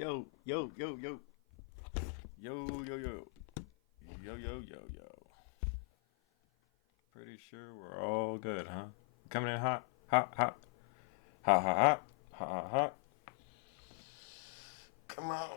Yo, yo, yo, yo. Yo, yo, yo. Yo, yo, yo, yo. Pretty sure we're all good, huh? Coming in hot, hot, hot. Hot, hot, hot. Hot, hot, hot. Come on.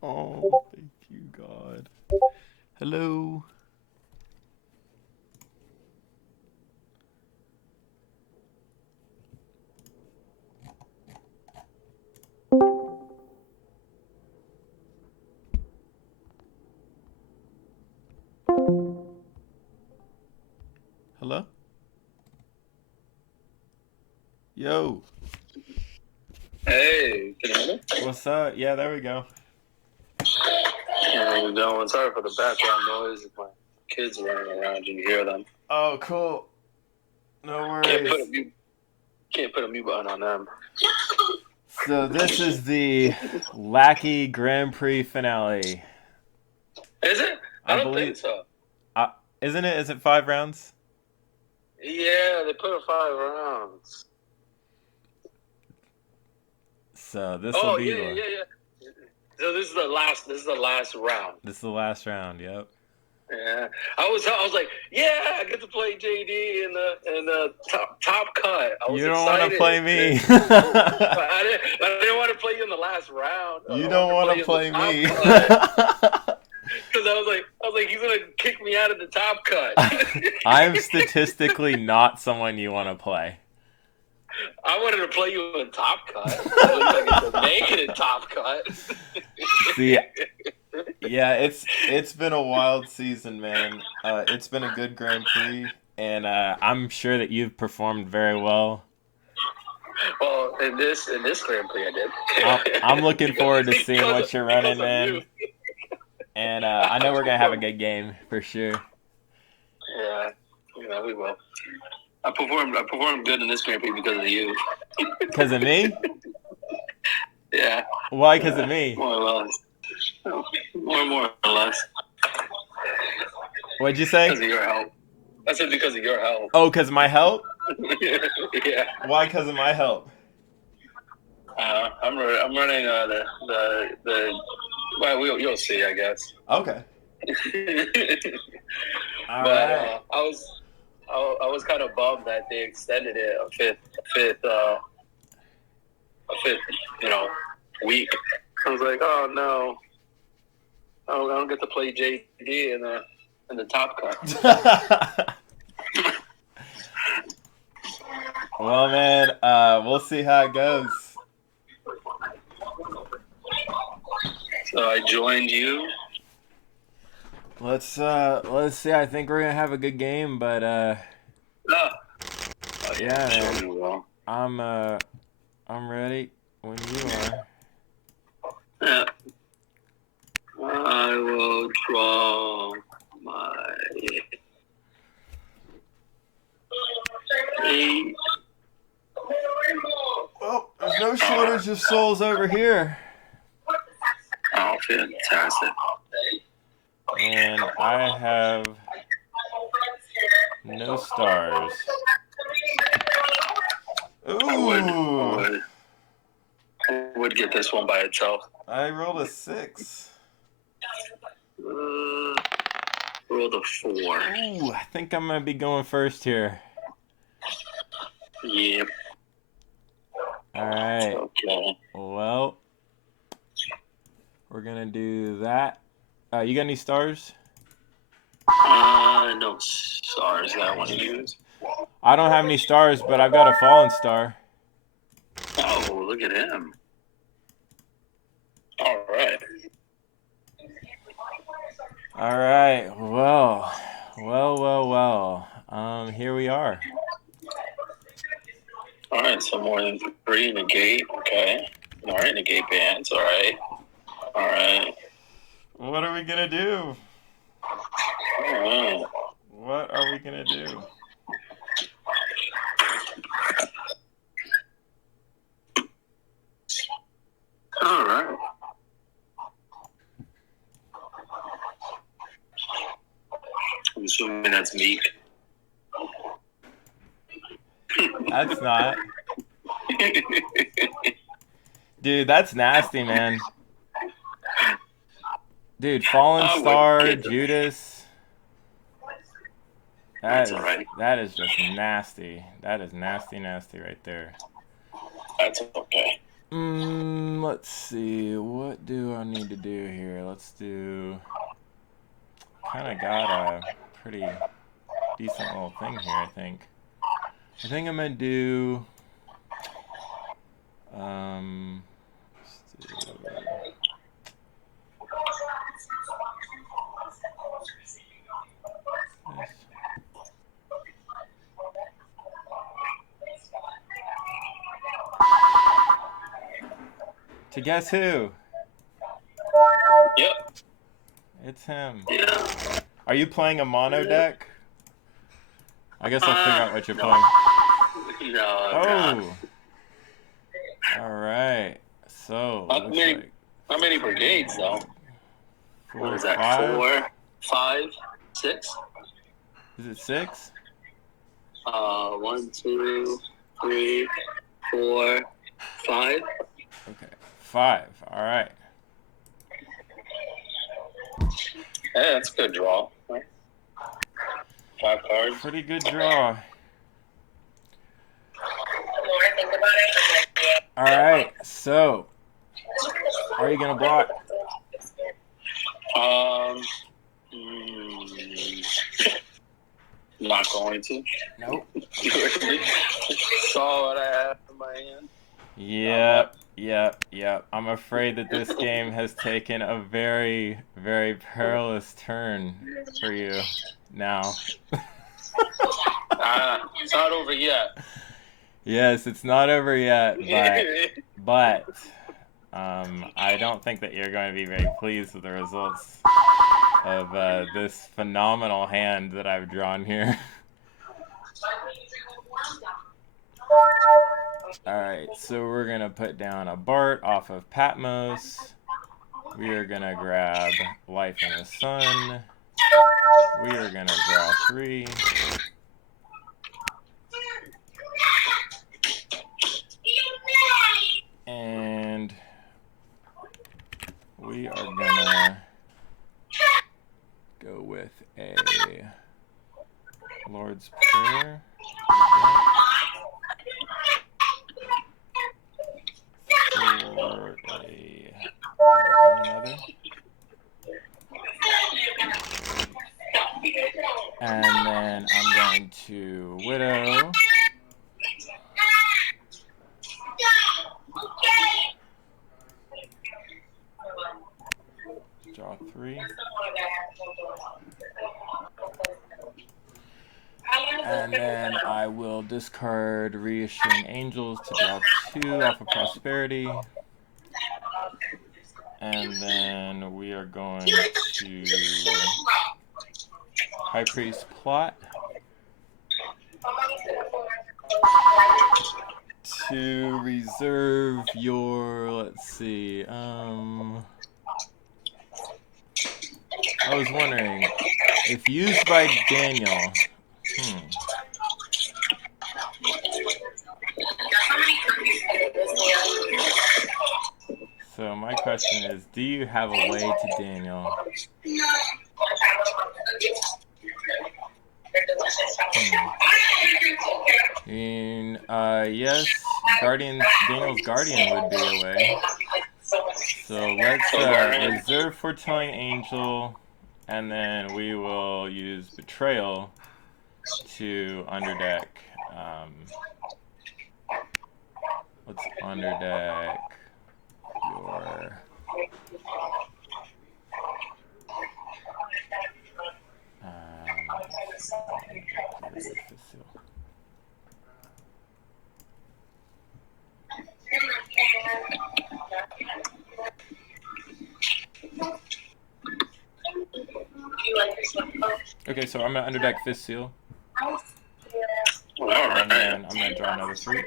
Oh, thank you, God. Hello. Hello? Yo. Hey, can you hear me? What's up? Yeah, there we go. How you doing? Sorry for the background noise. If my kids running around, you can hear them. Oh, cool. No Can't worries. put a mute button on them. So this is the Lackey Grand Prix finale. Is it? I don't believe think so. Isn't it? Is it 5 rounds? Yeah, they put it 5 rounds. So this will be. Yeah. So this is the last. This is the last round. This is the last round. Yep. Yeah, I was like, yeah, I get to play JD in the top cut. I was You don't excited. want to play me. I didn't want to play you in the last round. You don't want to play me. Because I was like, he's gonna kick me out of the top cut. I'm statistically not someone you want to play. I wanted to play you in top cut. I looked like to make it in top cut. See, yeah, it's been a wild season, man. It's been a good Grand Prix, and I'm sure that you've performed very well. Well, in this Grand Prix, I did. I'm looking forward to seeing what you're running, man. And I know we're gonna have a good game for sure. Yeah, we will. I performed good in this Grand Prix because of you. Because of me? Yeah. Why? Because of me? More or less. More or less. What'd you say? Because of your help. I said because of your help. Oh, because of my help? Yeah. Why? Because of my help? I'm running the. Well, you'll see, I guess. Okay. All but right. I was kind of bummed that they extended it a fifth week. I was like, oh no, I don't get to play JD in the top cut. Well, man, we'll see how it goes. So I joined you. Let's see. I think we're gonna have a good game, but yeah, man. I'm ready when you are. Yeah. I will draw my 8. Well, there's no shortage of souls over here. Oh, fantastic. And I have no stars. Ooh. I would get this one by itself. I rolled a 6. Rolled a 4. Ooh, I think I'm going to be going first here. Yep. All right. Okay. Well, we're going to do that. You got any stars? No stars that I want to use. I don't have any stars, but I've got a fallen star. Oh, look at him. All right. All right. Well. Here we are. All right, so more than 3 negate. Okay. All right, negate bands. All right. All right. What are we gonna do? All right. What are we gonna do? All right. I'm assuming that's Meek. That's not. Dude, that's nasty, man. Dude, fallen star, Judas. That is just nasty. That is nasty right there. That's okay. Let's see. What do I need to do here? Let's do. Kind of got a pretty decent little thing here, I think. I think I'm gonna do. Let's do. To guess who? Yep. It's him. Yeah. Are you playing a mono deck? I guess I'll figure out what you're playing. No. Oh. All right. So. How many brigades though? What is that? 5? 4, 5, 6? Is it 6? 1, 2, 3, 4, 5. Okay. 5. All right. Yeah, that's a good draw. 5 cards. Pretty good draw. All right. So, are you gonna block? Not going to. Nope. Saw what I have in my hand. Yep. I'm afraid that this game has taken a very, very perilous turn for you now. It's not over yet. Yes, it's not over yet, but I don't think that you're going to be very pleased with the results of this phenomenal hand that I've drawn here. Alright, so we're going to put down a Bart off of Patmos. We are going to grab Life in the Sun. We are going to draw 3. And we are going to go with a Lord's Prayer. For another. And then I'm going to Widow. Draw 3. And then I will discard Reassuring Angels to draw 2 off of Prosperity. And then we are going to High Priest Plot to reserve your, let's see, I was wondering, if used by Daniel, So my question is, do you have a way to Daniel? Yes, Daniel's Guardian would be a way. So let's reserve Foretelling Angel, and then we will use Betrayal to underdeck. Let's underdeck your okay, so I'm gonna underdeck Fifth Seal. And then I'm gonna draw another 3.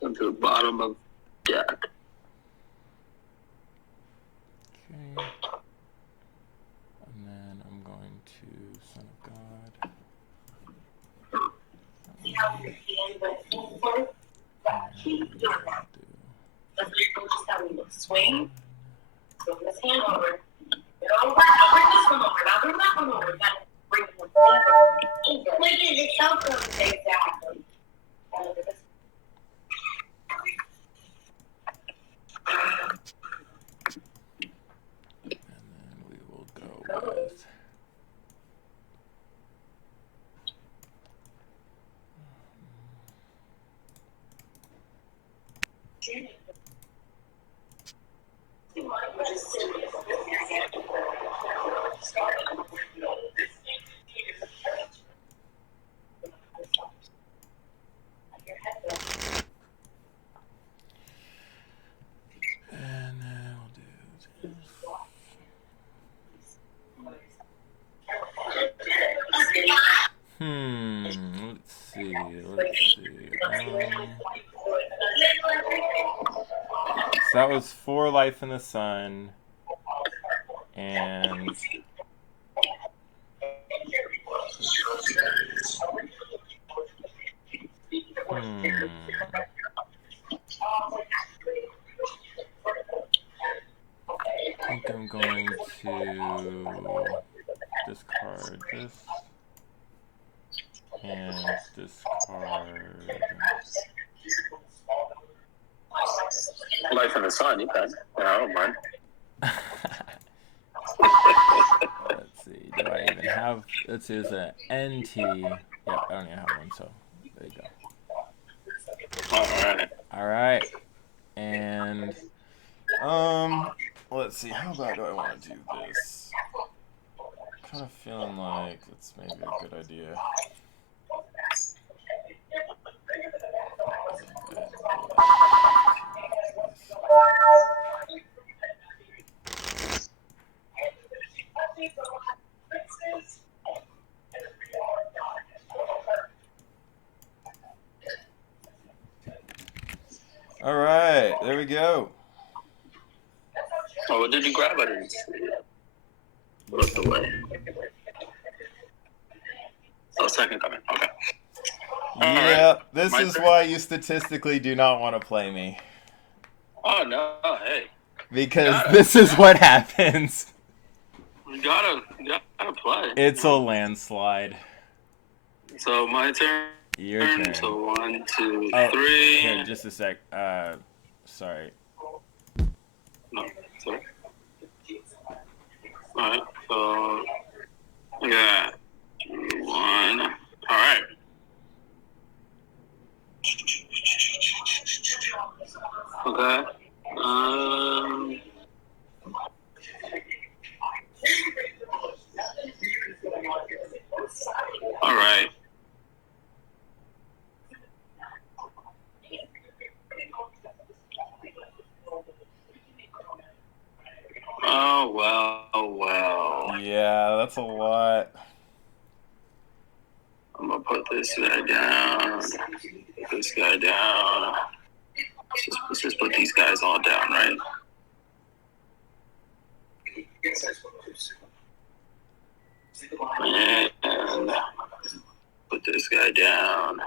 To the bottom of deck. Okay. And then I'm going to Son of God. Swing. Bring this hand over. Bring this one over. Now bring that one over. You gotta bring them over. Look at the choker. Exactly. And then we will go with and then we'll do this. Let's see. So that was 4 life in the sun, and I think I'm going to discard this and discard. Life in the sun, you can. Yeah, I don't mind. Let's see. Do I even have? Let's see. There's an NT. Yep, I don't even have one. So there you go. All right. And let's see. How about do I want to do this? I'm kind of feeling like it's maybe a good idea. All right, there we go. Oh, what did you grab? I didn't see it. Looked away. Oh, second coming. Okay. Yeah, right. This My is turn? why you statistically do not want to play me. Oh, no. Hey. Because this is what happens. You gotta play. It's a landslide. So my turn. Your turn. So 1, 2, Oh, 3. here, just a sec. Sorry. No, sorry. Alright, so yeah. 2, 1. Alright. Okay. Alright. Oh, well. Yeah, that's a lot. I'm gonna put this guy down. Put this guy down. Let's just put these guys all down, right? And put this guy down.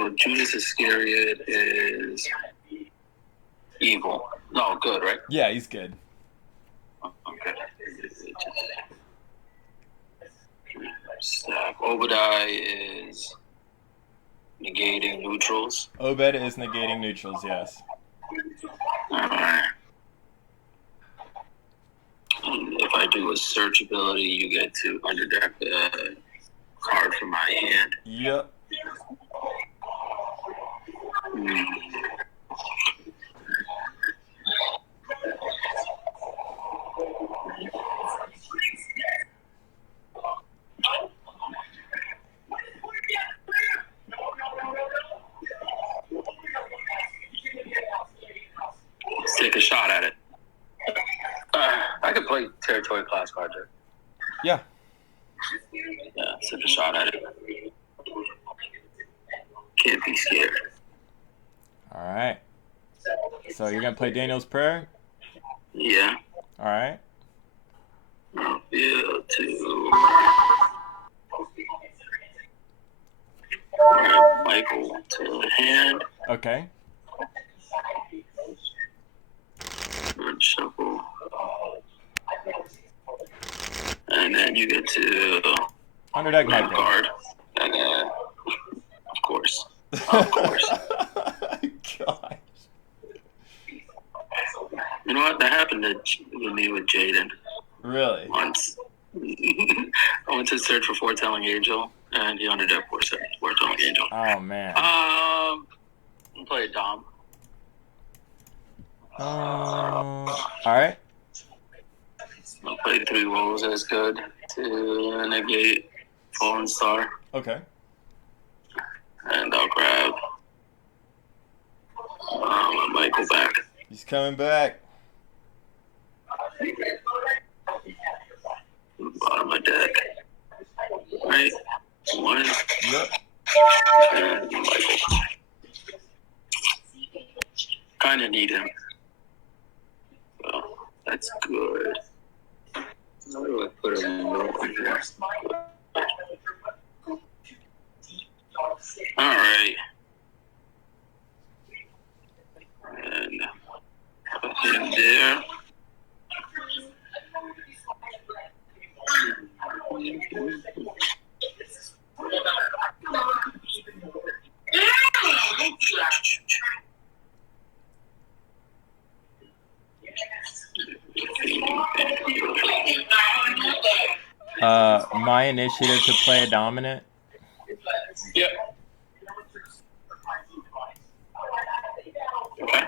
So Judas Iscariot is evil. No, good, right? Yeah, he's good. Okay. Obadiah is negating neutrals. Obed is negating neutrals, yes. Alright. If I do a search ability, you get to underdeck the card from my hand. Yep. Let's take a shot at it. I could play territory class cards. Right? Yeah. Yeah, let's take a shot at it. Can't be scared. All right. So you're going to play Daniel's Prayer? Yeah. All right. I'll be able to. Alright, Michael to the hand. Okay. Shuffle. And then you get to Underdeck draw a Michael. card. And then, of course. Of course. Gosh. You know what? That happened with me with Jaden Really? once. I went to search for Foretelling Angel, and he underdecked Foretelling Angel. Oh, man. I'll play Dom. All right. I'll play Three Woes as good to negate Fallen Star. Okay. And I'll grab Michael back. He's coming back. Bottom of deck. Right? One. Yep. And Michael. Kind of need him. So, that's good. How do I put him in here? Alright. And put him there. My initiative to play a dominant. Yep. Okay.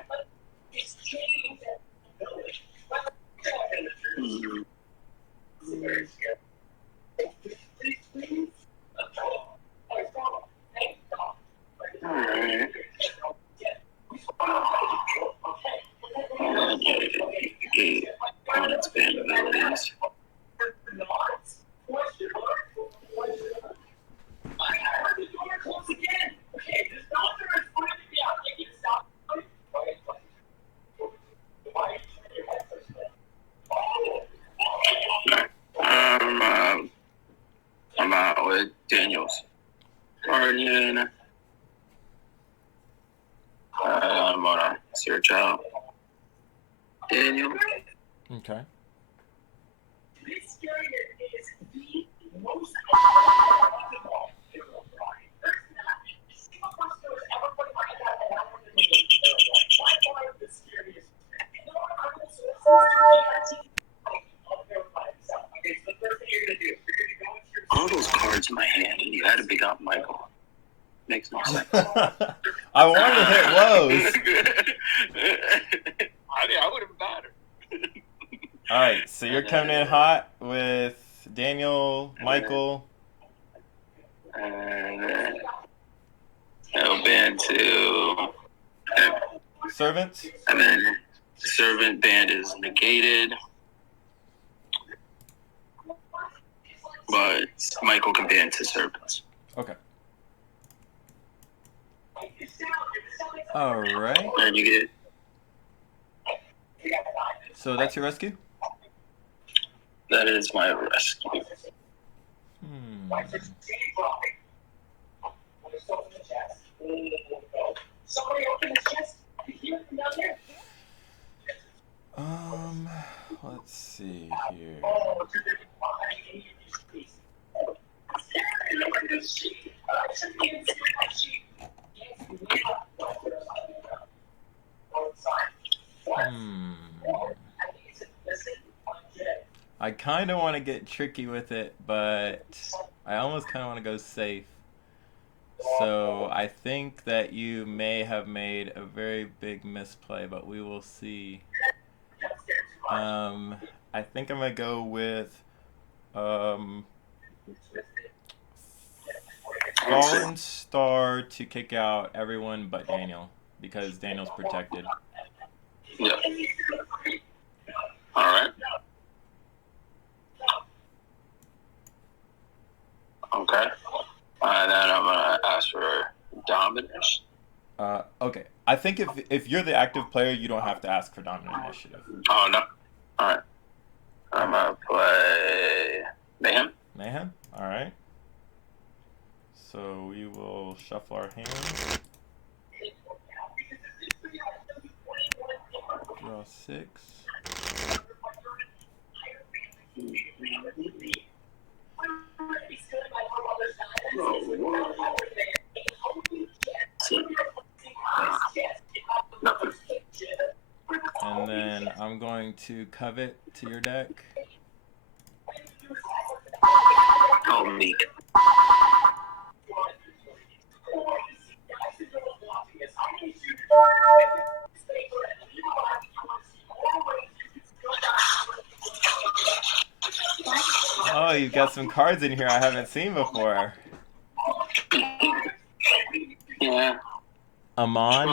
Alright. And opponent's band abilities. I'm out with Daniel's Guardian. I'm gonna search out Daniel. Okay. All those cards in my hand, and you had to pick out Michael. Makes no sense. I wanted to hit lows. I would have battered. All right, so you're coming in hot with Daniel, Michael. And then I'll band to Servants? and then servant band is negated. But Michael can band to servants. Okay. All right. And you get So that's your rescue? that is my rescue. Let's see here. I kind of want to get tricky with it, but I almost kind of want to go safe. So I think that you may have made a very big misplay, but we will see. I think I'm going to go with Fallen Star to kick out everyone but Daniel, because Daniel's protected. Yep. All right. Okay. And then I'm gonna ask for dominance. Okay. I think if you're the active player, you don't have to ask for dominant initiative. Oh no. All right. I'm gonna play Mayhem. Mayhem. All right. So we will shuffle our hands. Draw 6. And then I'm going to covet to your deck. Oh, me. Oh, you've got some cards in here I haven't seen before. Yeah. Amon?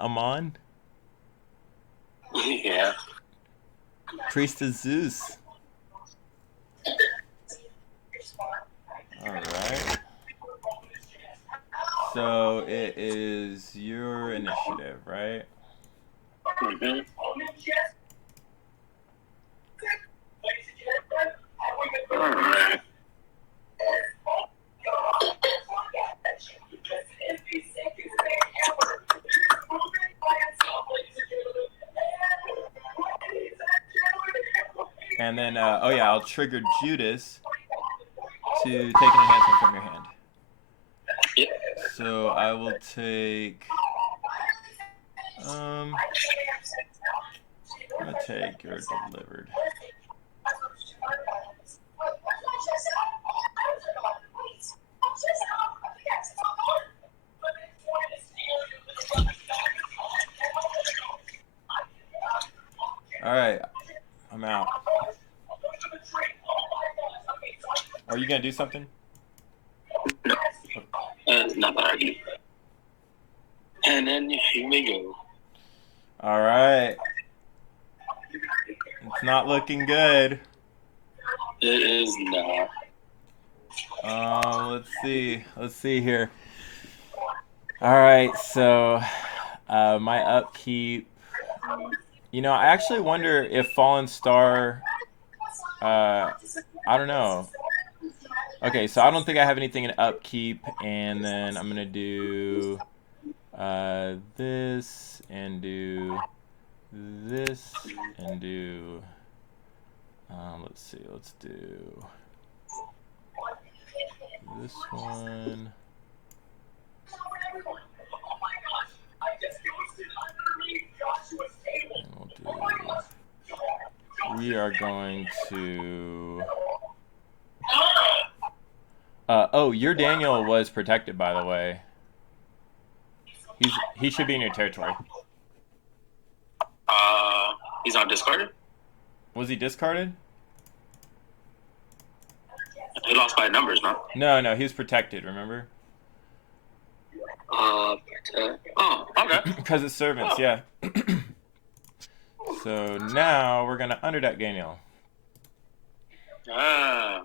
Amon? Yeah. Priest of Zeus. Alright. So it is your initiative, right? Mm-hmm. All right. And then, I'll trigger Judas to take an enhancement from your hand. Yep. So I will take, I'm gonna take your delivered. All right, I'm out. Are you gonna do something? No. Not that I do. And then here we go. All right. It's not looking good. It is not. Let's see. Let's see here. All right, so my upkeep. You know, I actually wonder if Fallen Star. I don't know. Okay, so I don't think I have anything in upkeep, and then I'm gonna do this and do this and do. Let's see. Let's do this one. And we'll do. We are going to. Your Daniel was protected, by the way. He should be in your territory. He's not discarded? Was he discarded? He lost by numbers, no? No, he was protected, remember? Okay. Because it's servants, yeah. So now we're going to underdeck Daniel. Well.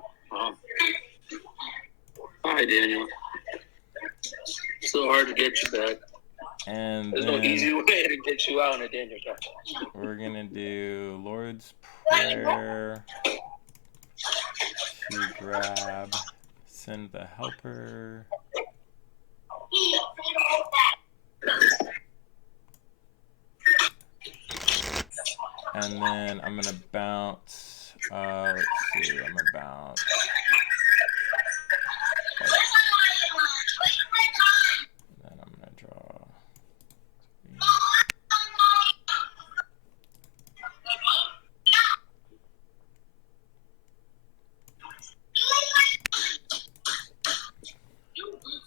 Hi, Daniel. So hard to get you back. And there's no easy way to get you out in a Daniel deck. We're going to do Lord's Prayer to grab, send the helper. And then I'm gonna bounce. Let's see. I'm gonna bounce. And then I'm gonna draw.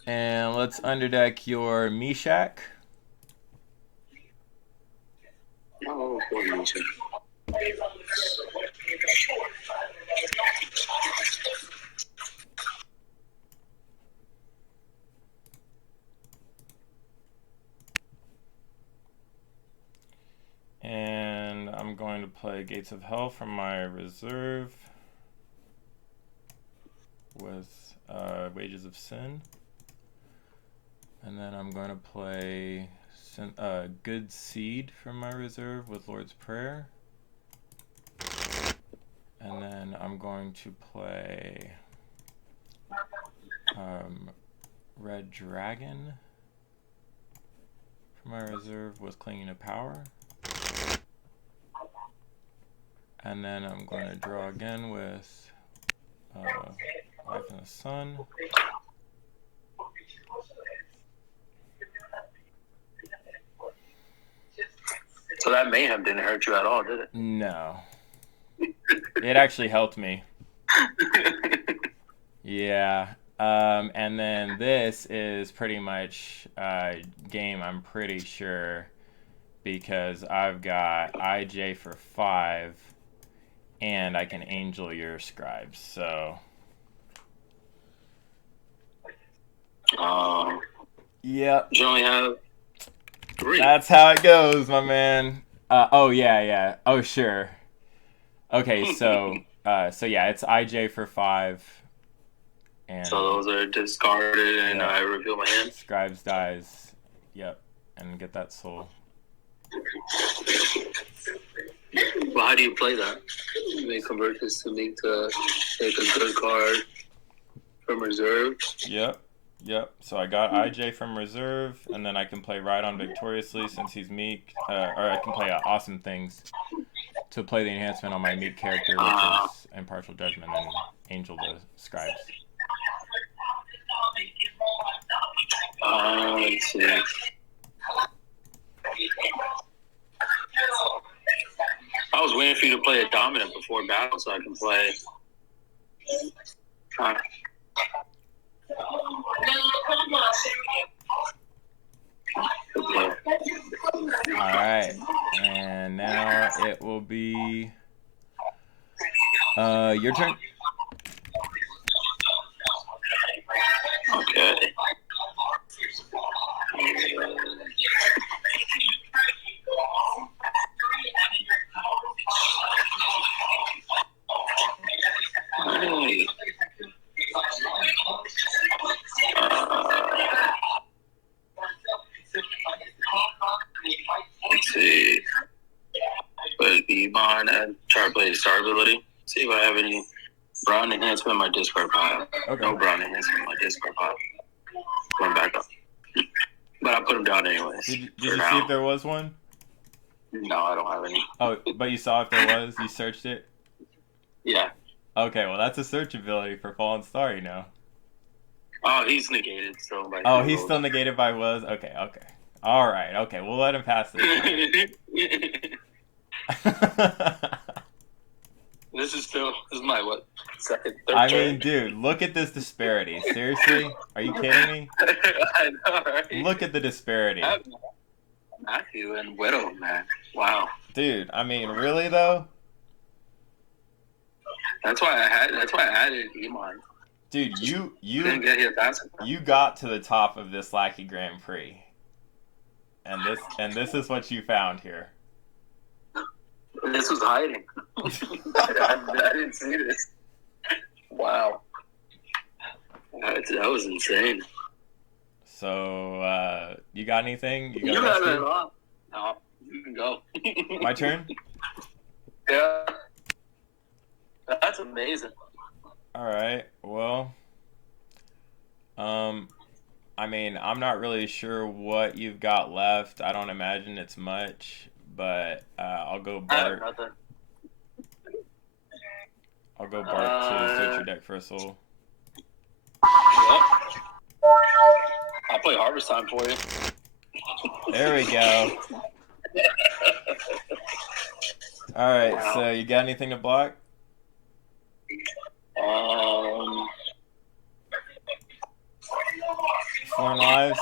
And let's underdeck your Meshach. Oh, poor Meshach. And I'm going to play Gates of Hell from my reserve with Wages of Sin. And then I'm going to play Good Seed from my reserve with Lord's Prayer. And then I'm going to play Red Dragon from my reserve with Clinging to Power. And then I'm going to draw again with Life in the Sun. So that mayhem didn't hurt you at all, did it? No. It actually helped me. Yeah. And then this is pretty much a game, I'm pretty sure, because I've got IJ for 5, and I can angel your scribes, so. Yep. You only have 3. That's how it goes, my man. Oh, yeah. Oh, sure. Okay, so yeah, it's IJ for 5. And so those are discarded, and I reveal my hand. Scribes dies. Yep. And get that soul. Well, how do you play that? You may convert this to make a good card from reserve. Yep. So I got IJ from reserve, and then I can play Ride On Victoriously since he's meek, or I can play Awesome Things to play the enhancement on my meek character, which is Impartial Judgment, and angel the scribes. Let's see. I was waiting for you to play a dominant before battle so I can play. Alright, and now it will be your turn. Okay. Hey. Let's see. But Iman and try to play the star ability. See if I have any brown enhancement in my discard pile. Okay. No brown enhancement in my discard pile. Going back up. But I put them down anyways. Did you see if there was one? No, I don't have any. Oh, but you saw if there was? You searched it? Yeah. Okay, well that's a search ability for Fallen Star, you know. Oh, he's negated still. By Oh, he's still negated by was? Okay. Alright, okay, we'll let him pass this. This is my what? Second, third I turn? mean, dude, look at this disparity. Seriously? Are you kidding me? I know, right? Look at the disparity. Matthew and Widow, man. Wow. Dude, I mean, really though? That's why I added Iman. Dude, Didn't you get here fast enough. you got to the top of this Lackey Grand Prix. And this is what you found here. This was hiding. I didn't see this. Wow. That was insane. So, you got anything? You got it wrong. No, you can go. My turn? Yeah. That's amazing. Alright, well. I mean, I'm not really sure what you've got left. I don't imagine it's much, but I'll go I have Bart. nothing. I'll go Bart to search your deck for a soul. Yep. I'll play Harvest Time for you. There we go. All right, so you got anything to block? Foreign Lives.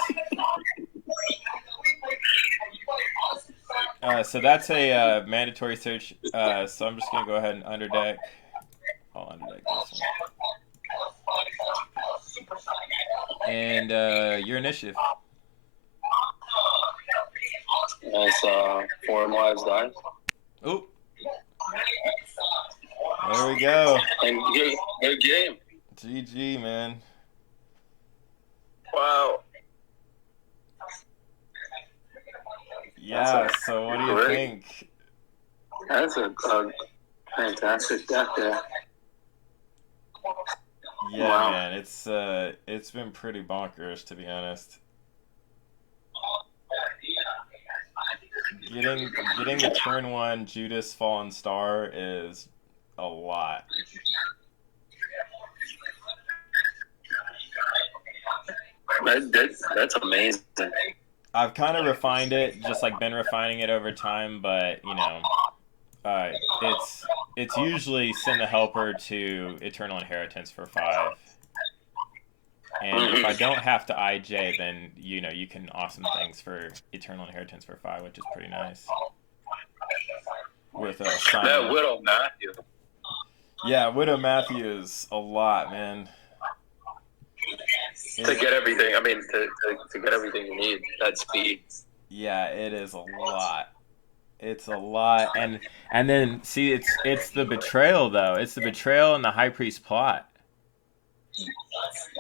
So that's a mandatory search. So I'm just gonna go ahead and underdeck. I'll underdeck this one. And your initiative. Nice. Foreign Lives dies. Oh. There we go. And good game. GG, man. Wow. Yeah, so what do you think? That's a fantastic deck there. Yeah, Wow. man, it's been pretty bonkers, to be honest. Getting the turn 1 Judas Fallen Star is a lot. That's amazing. I've kind of refined it, just like been refining it over time, but you know, it's usually send the helper to Eternal Inheritance for 5. And if I don't have to IJ, then you know you can awesome things for Eternal Inheritance for 5, which is pretty nice. With that Widow Matthew. Yeah, Widow Matthew is a lot, man. To get everything, I mean, to get everything you need, that speed. Yeah, it is a lot. It's a lot, and then see, it's the betrayal though. It's the betrayal and the High Priest plot.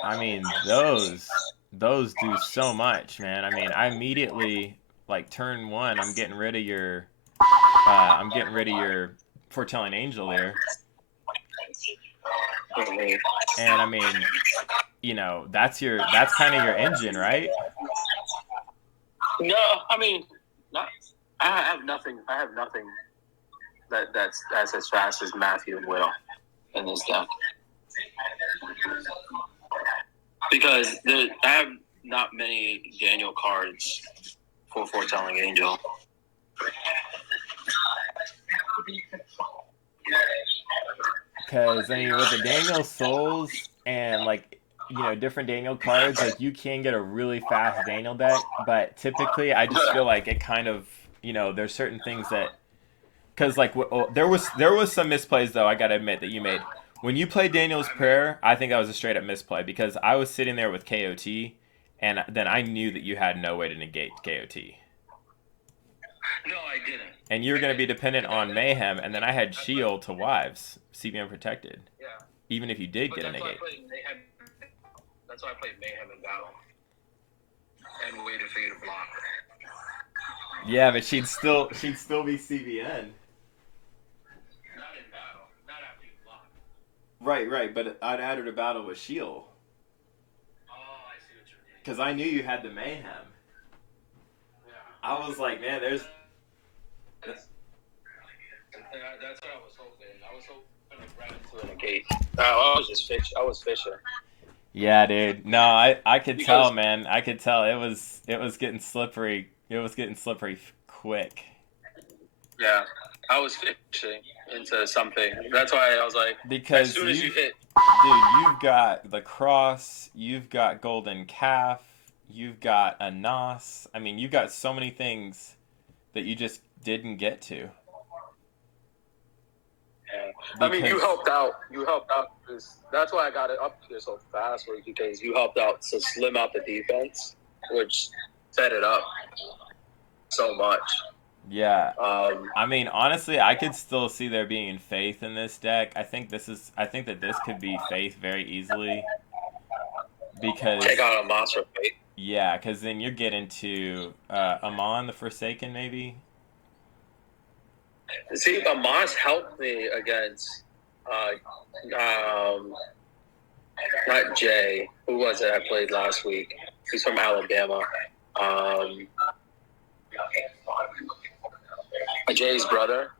I mean, those do so much, man. I mean, I immediately like turn 1. I'm getting rid of your Foretelling Angel there. And I mean, you know, that's kind of your engine, right? No, I mean, not. I have nothing that's as fast as Matthew and Widow in this deck. Because I have not many Daniel cards for Foretelling Angel. Because I mean, with the Daniel Souls and like, you know, different Daniel cards, like you can get a really fast Daniel deck, but typically I just feel like it kind of, you know, there's certain things that, because like there was some misplays though, I gotta admit, that you made. When you played Daniel's Prayer, I think that was a straight up misplay, because I was sitting there with KOT, and then I knew that you had no way to negate KOT. No, I didn't. And you were going to be dependent on Mayhem, and then I had Sheol to Wives, CB Unprotected. Yeah. Even if you did get a negate. That's why I played Mayhem in battle. And waited for you to block. Yeah, but she'd still be CBN. Right, but I'd add her to battle with Sheol. Oh, I see what you mean. Because I knew you had the Mayhem. Yeah. I was like, man, there's... That's what I was hoping. I was hoping to run into the negate. I was fishing. Yeah, dude. No, I could tell, man. I could tell. It was getting slippery. It was getting slippery quick. Yeah, I was fishing into something. That's why I was like, because as soon as you hit, dude, you've got the cross, you've got golden calf, you've got a nos. I mean, you've got so many things that you just didn't get to. Yeah. I mean, you helped out. That's why I got it up here so fast, was because you helped out to slim out the defense, which set it up so much. Yeah. I mean, honestly, I could still see there being faith in this deck. I think that this could be faith very easily. Because take out a monster faith. Yeah, because then you get into Amon the Forsaken, maybe. See, Amon helped me against not Jay. Who was it I played last week? He's from Alabama. Jay's brother.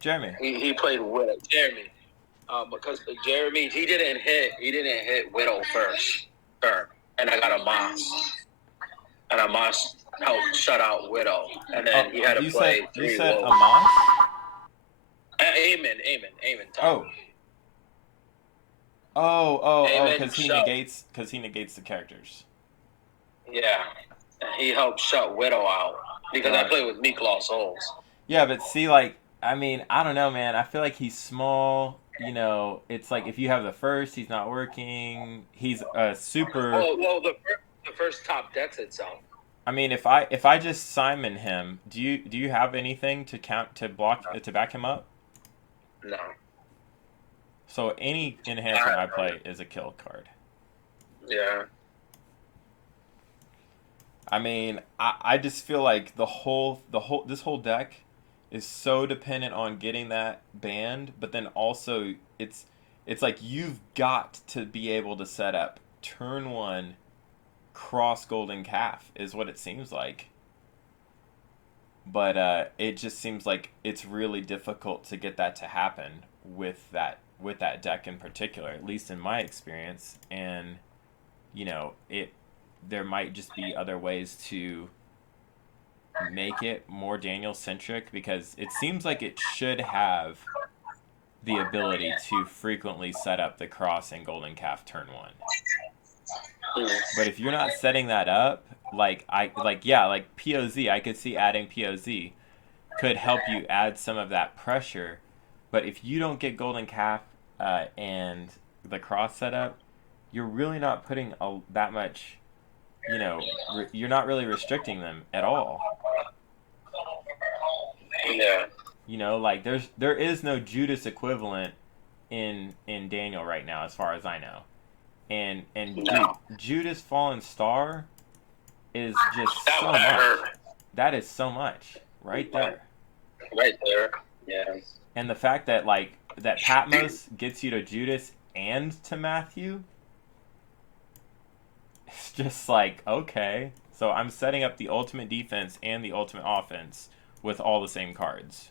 Jeremy. He played Widow. Jeremy. Because Jeremy, he didn't hit Widow first turn, and I got a Moss. And a Moss helped shut out Widow, and then he had to play Three Woes. You said a Moss? Amen. Because he negates the characters. Yeah, he helped shut Widow out because I played with Meek Lost Souls. Yeah, but see, like, I mean, I don't know, man. I feel like he's small. You know, it's like if you have the first, he's not working. He's a super. Well, the first top decks itself. I mean, if I just Simon him, do you have anything to back him up? No. So any enhancement I play is a kill card. Yeah. I mean, I just feel like this whole deck is so dependent on getting that banned, but then also it's like you've got to be able to set up turn 1 cross golden calf is what it seems like. But it just seems like it's really difficult to get that to happen with that deck in particular, at least in my experience. And you know, there might just be other ways to make it more Daniel centric, because it seems like it should have the ability to frequently set up the cross and golden calf turn 1. But if you're not setting that up, like POZ, I could see adding POZ could help you add some of that pressure. But if you don't get golden calf and the cross set up, you're really not putting that much, you know, you're not really restricting them at all. Yeah. You know, like there is no Judas equivalent in Daniel right now, as far as I know. And No. Judas Fallen Star is just That so would much. hurt. That is so much right there. Right there. Yeah. And the fact that that Patmos gets you to Judas and to Matthew, it's just like, okay. So I'm setting up the ultimate defense and the ultimate offense with all the same cards.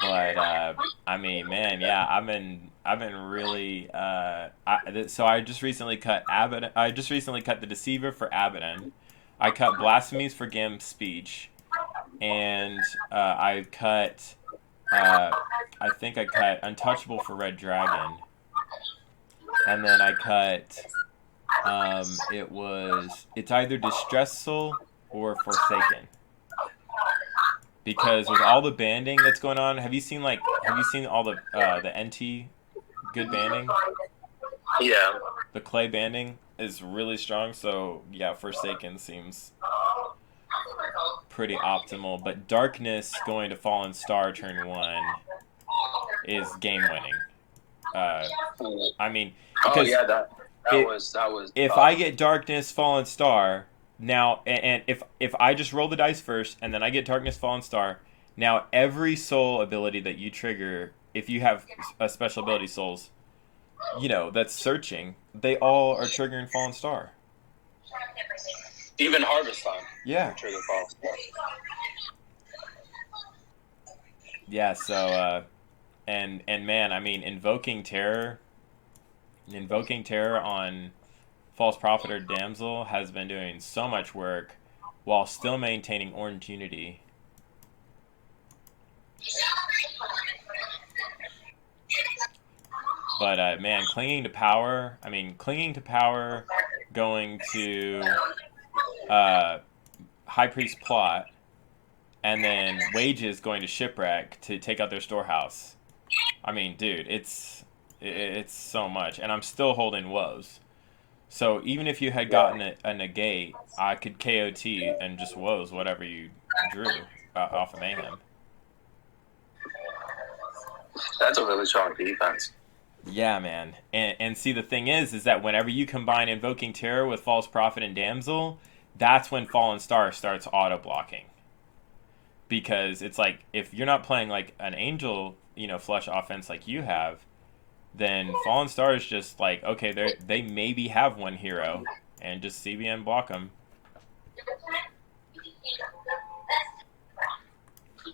But I mean, man, yeah, I've been really so I just recently cut Abaddon. I just recently cut the Deceiver for Abaddon. I cut Blasphemies for Gim's speech, and I cut I think I cut Untouchable for Red Dragon, and then I cut it's either Distress Soul or Forsaken. Because with all the banding that's going on, have you seen all the NT good banding? Yeah. The clay banding is really strong, so yeah, Forsaken seems pretty optimal. But Darkness going to Fallen Star turn 1 is game winning. I mean, because that was. If I get Darkness Fallen Star. Now, and if I just roll the dice first, and then I get Darkness Fallen Star, now every soul ability that you trigger, if you have a special ability souls, you know, that's searching, they all are triggering Fallen Star. Even Harvest Time. Yeah. Trigger Fallen Star. Yeah, so, and man, I mean, Invoking Terror on False Prophet or Damsel has been doing so much work while still maintaining Orange Unity. But man, Clinging to Power going to High Priest Plot, and then Wages going to Shipwreck to take out their storehouse. I mean, dude, it's so much, and I'm still holding Woes. So even if you had gotten a negate, I could KOT and just Woes whatever you drew off of Mayhem. That's a really strong defense. Yeah, man. And see, the thing is that whenever you combine Invoking Terror with False Prophet and Damsel, that's when Fallen Star starts auto-blocking. Because it's like, if you're not playing like an Angel, you know, flush offense like you have, then Fallen Star is just like, okay, they maybe have one hero, and just CBN block them.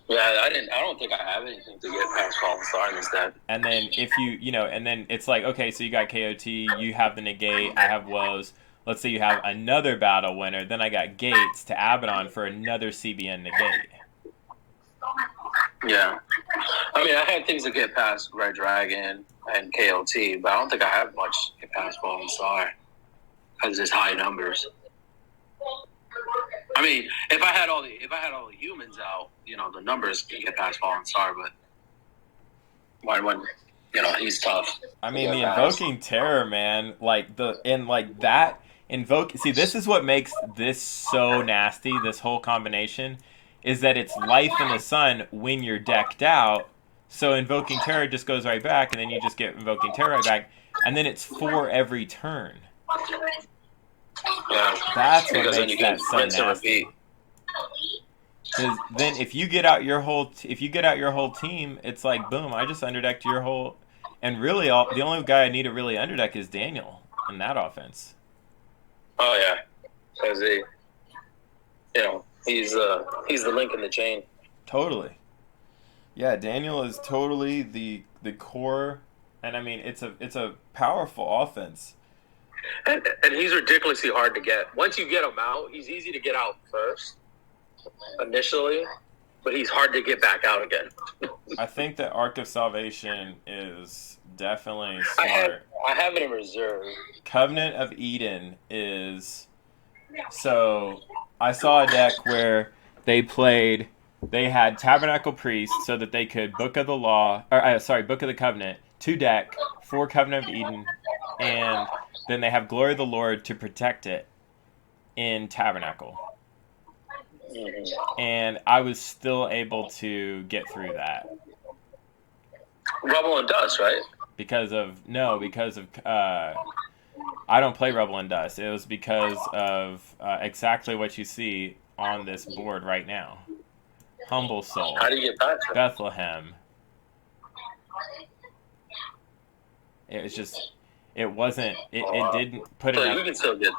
Yeah, I don't think I have anything to get past Fallen Star in this deck. And then if and then it's like, okay, so you got KOT, you have the negate, I have Woes. Let's say you have another battle winner, then I got Gates to Abaddon for another CBN negate. Yeah. I mean, I had things to get past Red Dragon and KOT, but I don't think I have much to get past Fallen Star because it's high numbers. I mean, if I had all the humans out, the numbers can get past Fallen Star, but when he's tough. I mean, the Invoking Terror, man, see, this is what makes this so nasty, this whole combination, is that it's life in the sun when you're decked out, so Invoking Terror just goes right back, and then you just get Invoking Terror right back, and then it's 4 every turn. Yeah. That's what makes that so nasty. Because then if you get out your whole team, it's like, boom, I just underdecked your whole, and really the only guy I need to really underdeck is Daniel in that offense. Oh yeah, because he's the link in the chain. Totally. Yeah, Daniel is totally the core, and I mean it's a powerful offense. And he's ridiculously hard to get. Once you get him out, he's easy to get out first, initially, but he's hard to get back out again. I think that Ark of Salvation is definitely smart. I have it in reserve. Covenant of Eden is... So, I saw a deck where they had Tabernacle Priest so that they could Book of the Covenant, 2 deck, 4 Covenant of Eden, and then they have Glory of the Lord to protect it in Tabernacle. And I was still able to get through that. Rubble and Dust, right? Because of I don't play Rubble and Dust. It was because of exactly what you see on this board right now. Humble Soul. How do you get back to Bethlehem. It was just... It didn't put so enough... You can still get...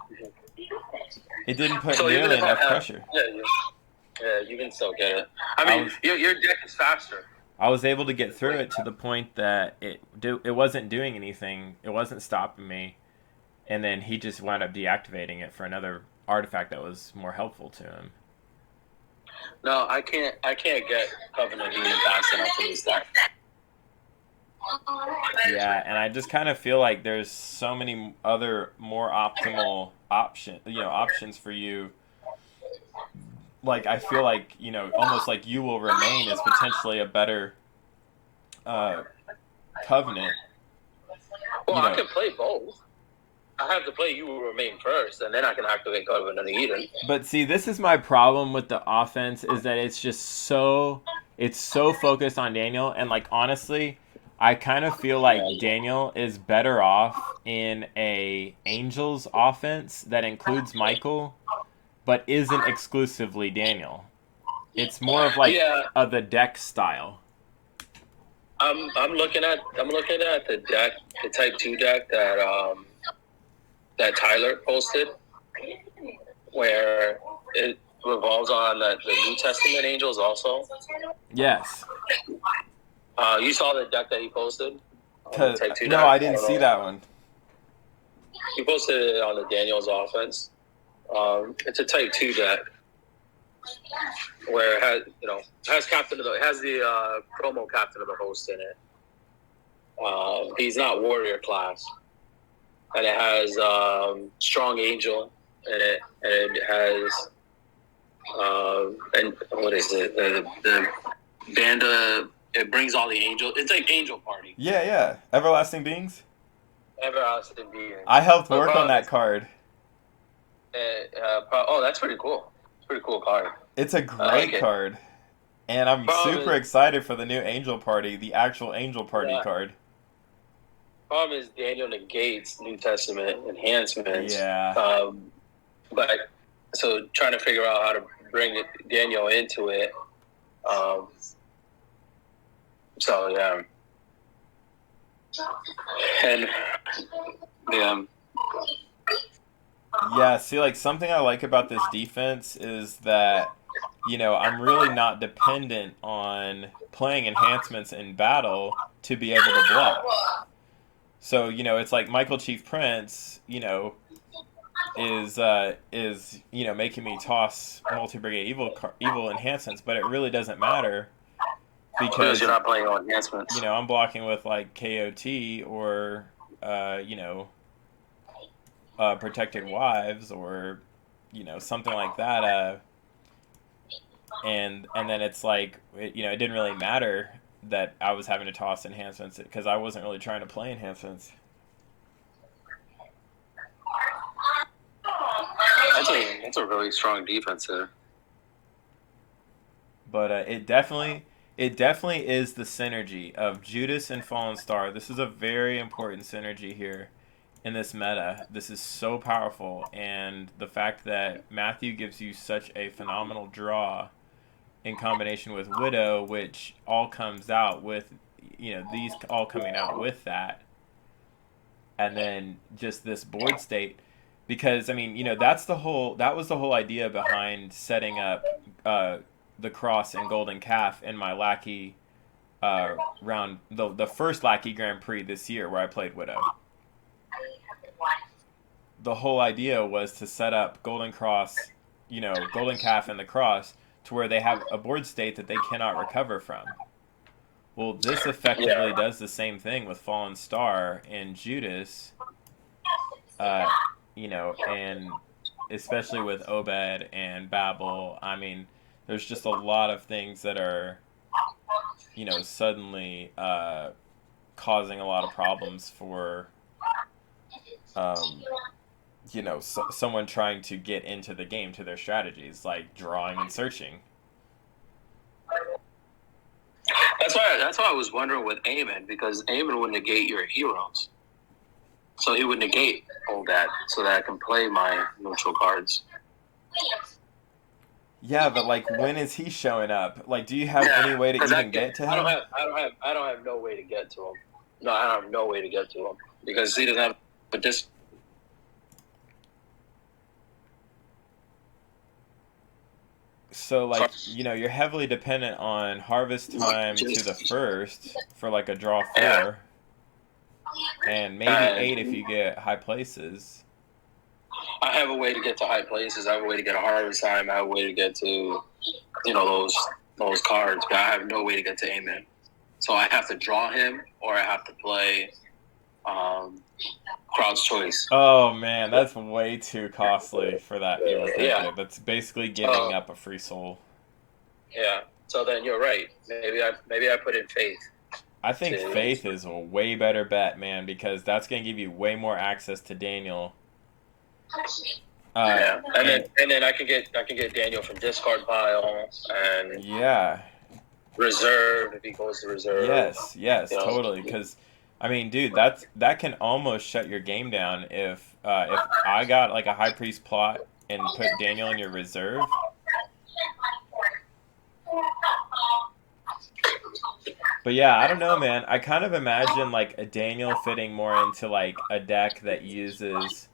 It didn't put nearly enough pressure. Yeah, you can still get it. I mean, your deck is faster. I was able to get through it to the point that it wasn't doing anything. It wasn't stopping me. And then he just wound up deactivating it for another artifact that was more helpful to him. No, I can't get Covenant being fast enough for this deck. Yeah, and I just kind of feel like there's so many other more optimal options for you. Like, I feel like, almost like You Will Remain is potentially a better Covenant. Well, I can play both. I have to play You Will Remain first, and then I can activate Covenant of Eden. But see, this is my problem with the offense, is that it's just so focused on Daniel, and like, honestly, I kind of feel like Daniel is better off in a Angels offense that includes Michael, but isn't exclusively Daniel. It's more of like the deck style. I'm looking at the deck, the Type 2 deck that Tyler posted, where it revolves on the New Testament angels also. Yes. You saw the deck that he posted? No, I didn't see that one. He posted it on the Daniel's offense. It's a Type 2 deck where it has, has the promo Captain of the Host in it. He's not Warrior class. And it has Strong Angel in it. And it has, and what is it? The band of... It brings all the angels. It's like Angel Party. Yeah. Everlasting Beings? Everlasting Beings. I helped work on that card. That's pretty cool. It's a pretty cool card. It's a great card. And I'm super excited for the new Angel Party, the actual Angel Party card. Problem is Daniel negates New Testament enhancements. Yeah. But so trying to figure out how to bring Daniel into it. So yeah. And yeah, Yeah, see, like something I like about this defense is that, I'm really not dependent on playing enhancements in battle to be able to block. So, it's like Michael Chief Prince, making me toss multi-brigade evil enhancements, but it really doesn't matter because because you're not playing on enhancements. I'm blocking with like KOT or uh, you know protected wives or something like that. And then it's like it didn't really matter that I was having to toss enhancements because I wasn't really trying to play enhancements. That's a really strong defense there. But it definitely is the synergy of Judas and Fallen Star. This is a very important synergy here in this meta. This is so powerful, and the fact that Matthew gives you such a phenomenal draw in combination with Widow, which all comes out with, these all coming out with that, and then just this board state, because I mean, that was the whole idea behind setting up the cross and golden calf in my lackey round, the first lackey Grand Prix this year where I played Widow. The whole idea was to set up golden cross, golden calf and the cross to where they have a board state that they cannot recover from. Well, this effectively does the same thing with Fallen Star and Judas, and especially with Obed and Babel. I mean, there's just a lot of things that are, suddenly causing a lot of problems for, someone trying to get into the game to their strategies, like drawing and searching. That's why I was wondering with Aemon, because Aemon would negate your heroes. So he would negate all that so that I can play my neutral cards. Yeah, but like, when is he showing up? Like, do you have any way to even get to him? I don't have no way to get to him. No, I don't have no way to get to him because he doesn't have. But this. So like, you're heavily dependent on harvest time to the first for like a draw 4, and maybe 8 if you get high places. I have a way to get to high places. I have a way to get a harvest time. I have a way to get to, those cards. But I have no way to get to Amen. So I have to draw him, or I have to play crowd's choice. Oh man, that's way too costly for that. Yeah. That's basically giving up a free soul. Yeah. So then you're right. Maybe I put in Faith. I think Faith is a way better bet, man, because that's gonna give you way more access to Daniel. And then I can get Daniel from discard pile and reserve if he goes to reserve. Yes, totally. Because I mean, dude, that can almost shut your game down if I got like a high priest plot and put Daniel in your reserve. But yeah, I don't know, man. I kind of imagine like a Daniel fitting more into like a deck that uses,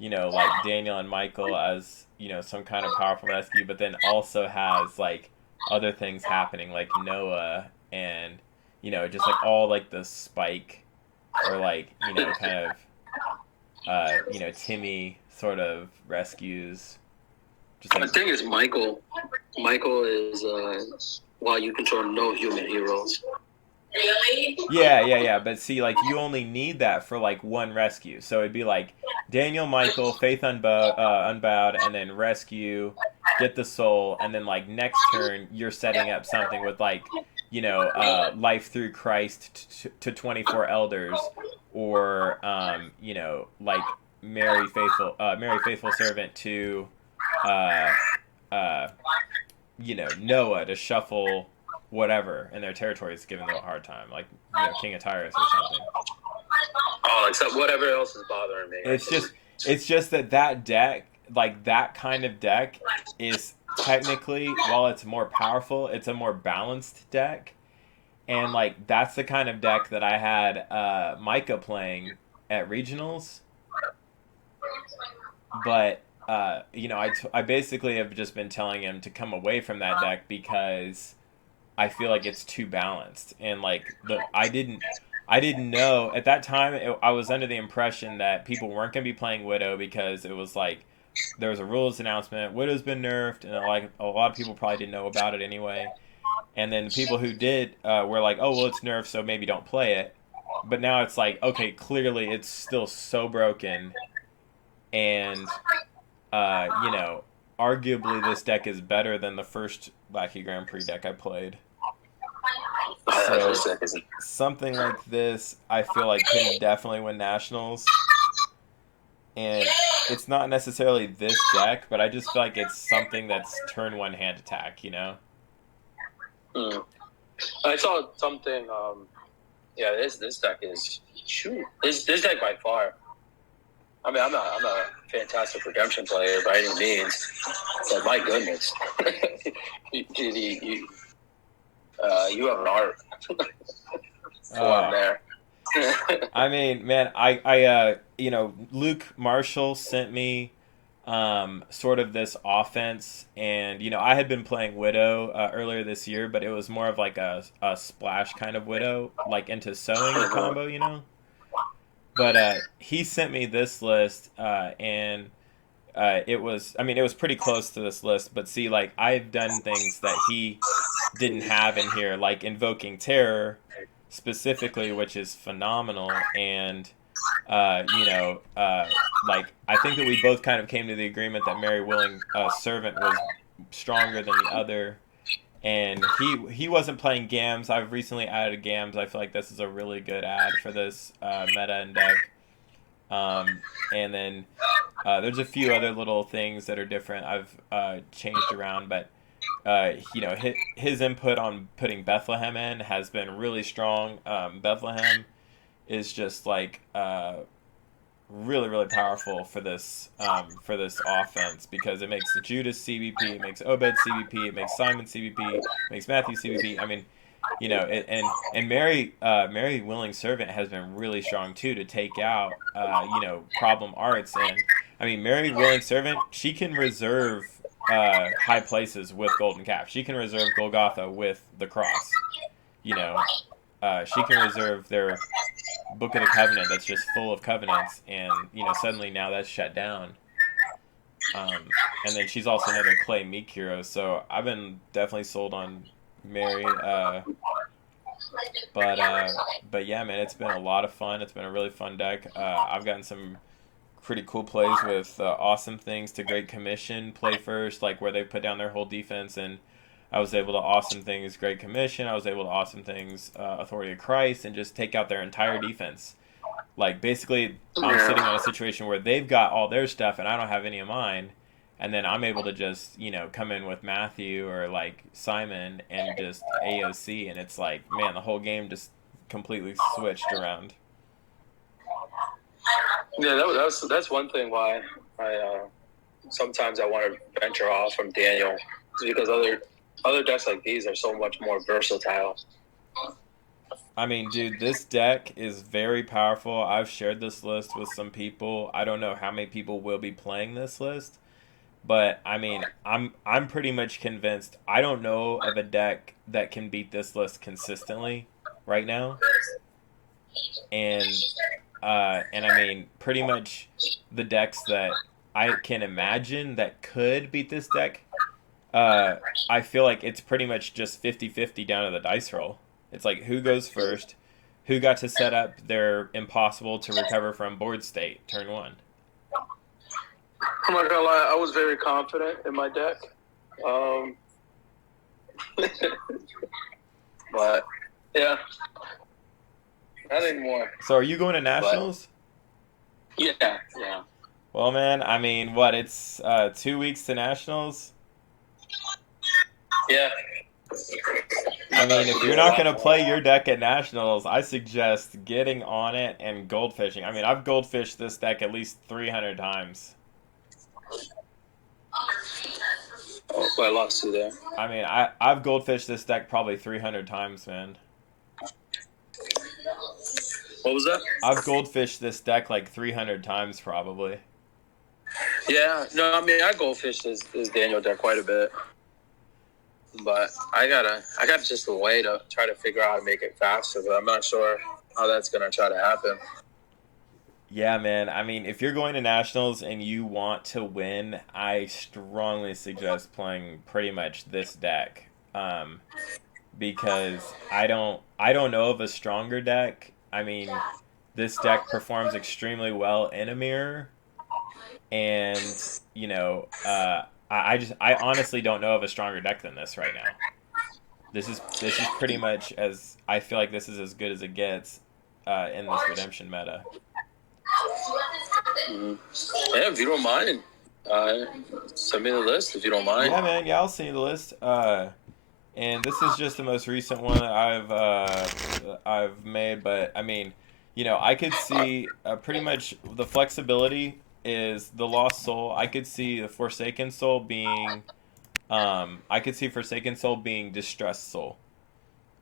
like Daniel and Michael as, some kind of powerful rescue, but then also has like other things happening like Noah and, just like all like the spike or like, kind of, Timmy sort of rescues. Just like, the thing is, Michael is while you control no human heroes. Really? Yeah. But see, like, you only need that for like one rescue. So it'd be like Daniel, Michael, Faith Unbowed, and then rescue, get the soul, and then like next turn you're setting up something with like, life through Christ to 24 elders, or like Mary faithful servant to Noah to shuffle whatever in their territories, giving them a hard time, like King of Tyrus or something. Oh, except whatever else is bothering me. It's just that deck, like that kind of deck, is technically, while it's more powerful, it's a more balanced deck, And like that's the kind of deck that I had Micah playing at regionals. But you know, I basically have just been telling him to come away from that deck because I feel like it's too balanced. And like I didn't know at that time. I was under the impression that people weren't going to be playing Widow because it was like there was a rules announcement. Widow's been nerfed, and like a lot of people probably didn't know about it anyway. And then the people who did were like, "Oh well, it's nerfed, so maybe don't play it." But now it's like, okay, clearly it's still so broken, and you know, arguably this deck is better than the first Lackey Grand Prix deck I played. So something like this, I feel like can definitely win nationals. And it's not necessarily this deck, but I just feel like it's something that's turn one hand attack, you know? I saw something. Yeah, this deck is this deck by far. I mean, I'm a fantastic redemption player by any means, but my goodness, you have an art form there. I mean, man, I you know, Luke Marshall sent me sort of this offense, and you know, I had been playing Widow earlier this year, but it was more of like a splash kind of Widow, like into sewing combo, you know. But he sent me this list, and it was, I mean, it was pretty close to this list. But see, like I've done things that he didn't have in here, like Invoking Terror specifically, which is phenomenal. And you know, like I think that we both kind of came to the agreement that Mary Willing Servant was stronger than the other. And he wasn't playing Gams. I've recently added Gams. I feel like this is a really good ad for this meta and deck. And then there's a few other little things that are different I've changed around, but you know, his input on putting Bethlehem in has been really strong. Bethlehem is just like really really powerful for this offense because it makes Judas CBP, it makes Obed CBP, it makes Simon CBP, it makes Matthew CBP. I mean, you know, and Mary Willing Servant has been really strong too to take out you know, problem arts. And I mean, Mary Willing Servant, she can reserve high places with Golden Calf. She can reserve Golgotha with the cross. You know, she can reserve their Book of the Covenant that's just full of covenants, and you know, suddenly now that's shut down. And then she's also another Clay Meek hero, so I've been definitely sold on Mary. But yeah, man, it's been a lot of fun. It's been a really fun deck. I've gotten some pretty cool plays with awesome things to Great Commission play first, like where they put down their whole defense, and I was able to awesome things Great Commission. I was able to awesome things Authority of Christ, and just take out their entire defense. Like basically, I'm sitting on a situation where they've got all their stuff and I don't have any of mine, and then I'm able to just, you know, come in with Matthew or like Simon and just AOC, and it's like, man, the whole game just completely switched around. Yeah, that's one thing why I sometimes I want to venture off from Daniel, because other decks like these are so much more versatile. I mean, dude, this deck is very powerful. I've shared this list with some people. I don't know how many people will be playing this list, but I mean, I'm pretty much convinced. I don't know of a deck that can beat this list consistently right now. And I mean, pretty much the decks that I can imagine that could beat this deck, I feel like it's pretty much just 50-50 down to the dice roll. It's like who goes first, who got to set up their impossible to recover from board state turn one. I'm not gonna lie, I was very confident in my deck. But yeah, not anymore. So are you going to nationals? Yeah. Well, man, I mean, what? It's 2 weeks to nationals. Yeah. I mean, if you're not going to play your deck at nationals, I suggest getting on it and goldfishing. I mean, I've goldfished this deck at least 300 times. Oh, I lost you there. I mean, I've goldfished this deck probably 300 times, man. What was that? I've goldfished this deck like 300 times probably. Yeah, no, I mean I goldfish this Daniel deck quite a bit, but I gotta just a way to try to figure out how to make it faster. But I'm not sure how that's gonna try to happen. Yeah, man. I mean, if you're going to nationals and you want to win, I strongly suggest playing pretty much this deck, because I don't know of a stronger deck. I mean, this deck performs extremely well in a mirror, and I honestly don't know of a stronger deck than this right now. This is pretty much as I feel like this is as good as it gets in this redemption meta. Yeah, if you don't mind, send me the list if you don't mind. Yeah, man. Yeah, I'll send you the list. And this is just the most recent one that I've made. But I mean, I could see pretty much the flexibility is the lost soul. I could see the Forsaken soul being, I could see Forsaken soul being distressed soul.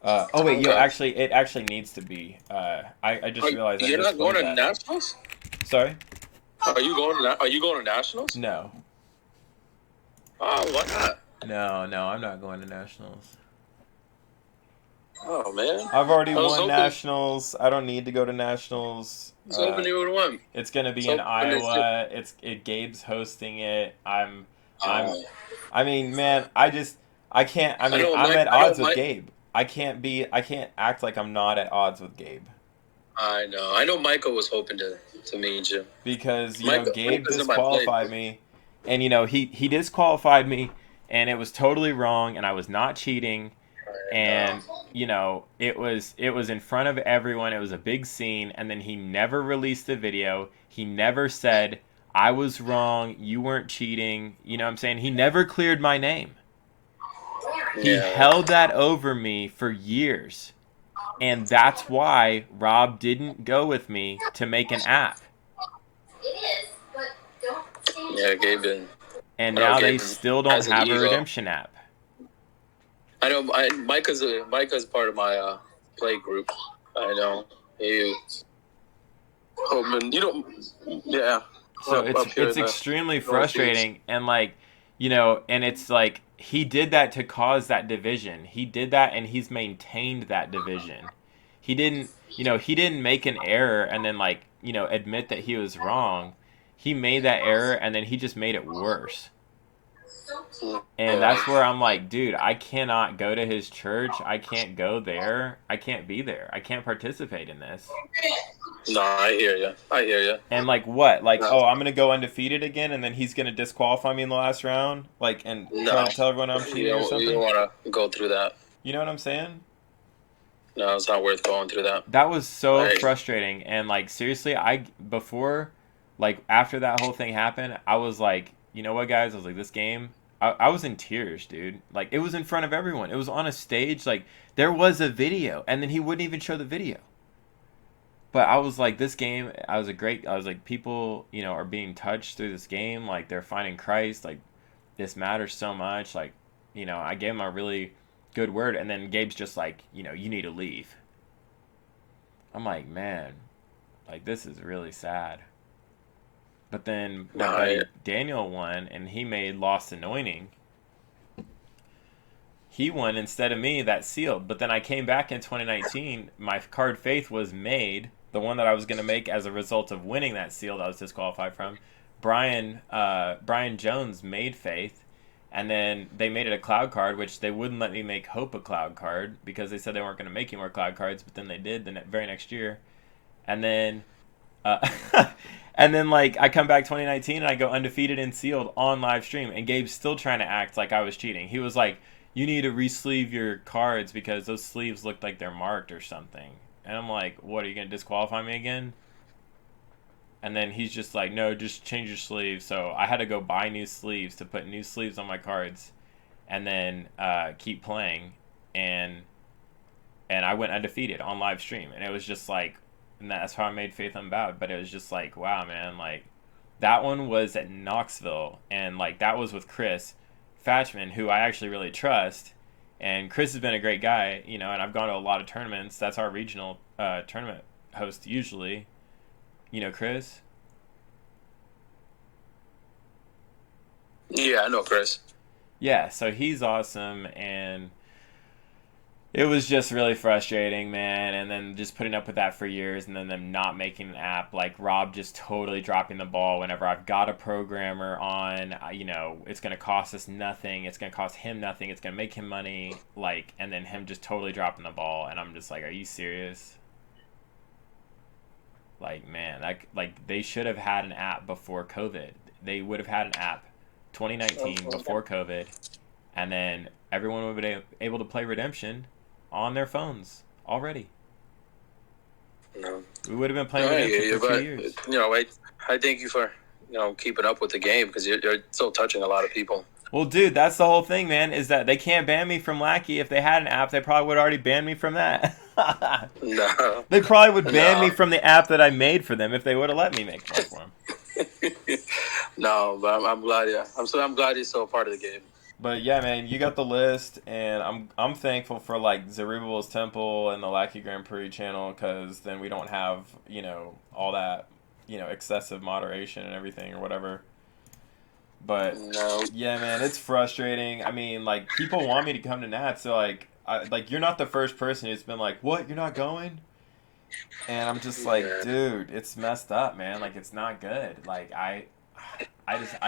Oh wait, yo, actually, it actually needs to be. I just realized you're not going to nationals. Sorry. Are you going to nationals? No. Oh, why not? No, I'm not going to nationals. Oh man, I've already won nationals. I don't need to go to nationals. I was hoping you would win. It's gonna be in Iowa. Gabe's hosting it. I mean, man, I can't. I mean, I'm at odds with Gabe. I can't act like I'm not at odds with Gabe. I know. I know Michael was hoping to meet you. Because, Gabe disqualified me. And, he disqualified me. And it was totally wrong. And I was not cheating. And, it was in front of everyone. It was a big scene. And then he never released the video. He never said, I was wrong. You weren't cheating. You know what I'm saying? He never cleared my name. He held that over me for years. And that's why Rob didn't go with me to make an app. Yeah, Gabe didn't. And now they still don't have a redemption app. I know. Micah's part of my play group. I know. You don't. Yeah. So it's extremely frustrating, and and it's like he did that to cause that division. He did that, and he's maintained that division. He didn't make an error and then admit that he was wrong. He made that error and then he just made it worse. And that's where I'm like, dude, I cannot go to his church. I can't go there. I can't be there. I can't participate in this. No, I hear you. And what? Oh, I'm gonna go undefeated again, and then he's gonna disqualify me in the last round, and try to tell everyone I'm cheating or something. You don't want to go through that. You know what I'm saying? No, it's not worth going through that. That was so frustrating, and seriously, after that whole thing happened, I was like, you know what, guys? I was like, this game. I was in tears, dude. It was in front of everyone. It was on a stage. There was a video, and then he wouldn't even show the video. But I was like, this game, I was like, people, are being touched through this game. They're finding Christ. This matters so much. I gave him a really good word. And then Gabe's just like, you need to leave. I'm like, man, this is really sad. But then my buddy Daniel won, and he made Lost Anointing. He won instead of me. That sealed. But then I came back in 2019. My card Faith was made. The one that I was going to make as a result of winning that seal that I was disqualified from. Brian Jones made Faith. And then they made it a cloud card, which they wouldn't let me make Hope a cloud card because they said they weren't going to make any more cloud cards. But then they did the very next year. And then... and then I come back 2019 and I go undefeated and sealed on live stream, and Gabe's still trying to act like I was cheating. He was like, you need to re-sleeve your cards because those sleeves looked like they're marked or something. And I'm like, what, are you going to disqualify me again? And then he's just like, no, just change your sleeves. So I had to go buy new sleeves to put new sleeves on my cards and then keep playing. And I went undefeated on live stream. And it was just and that's how I made Faith Unbowed. But it was just wow, man, that one was at Knoxville. And that was with Chris Fatchman, who I actually really trust. And Chris has been a great guy, and I've gone to a lot of tournaments. That's our regional tournament host usually. You know Chris? Yeah, I know Chris. Yeah, so he's awesome, and it was just really frustrating, man. And then just putting up with that for years, and then them not making an app, like Rob just totally dropping the ball whenever I've got a programmer on. It's going to cost us nothing. It's going to cost him nothing. It's going to make him money. Like, and then him just totally dropping the ball, and I'm just like, are you serious? Like, man, like they should have had an app before COVID. They would have had an app 2019 before COVID, and then everyone would be able to play Redemption on their phones already. No. We would have been playing Redemption for 2 years. I thank you for keeping up with the game, because you're still touching a lot of people. Well, dude, that's the whole thing, man, is that they can't ban me from Lackey. If they had an app, they probably would already ban me from that. No. They probably would ban me from the app that I made for them if they would have let me make one for them. No, but I'm glad. Yeah, I'm glad he's still a part of the game. But yeah, man, you got the list, and I'm thankful for like Zerubbabel's Temple and the Lackey Grand Prix channel, because then we don't have all that excessive moderation and everything or whatever. But no. Yeah, man, it's frustrating. I mean, like, people want me to come to Nats, so like you're not the first person who's been like, what, you're not going? And I'm just like, dude, it's messed up, man. Like, it's not good. Like, I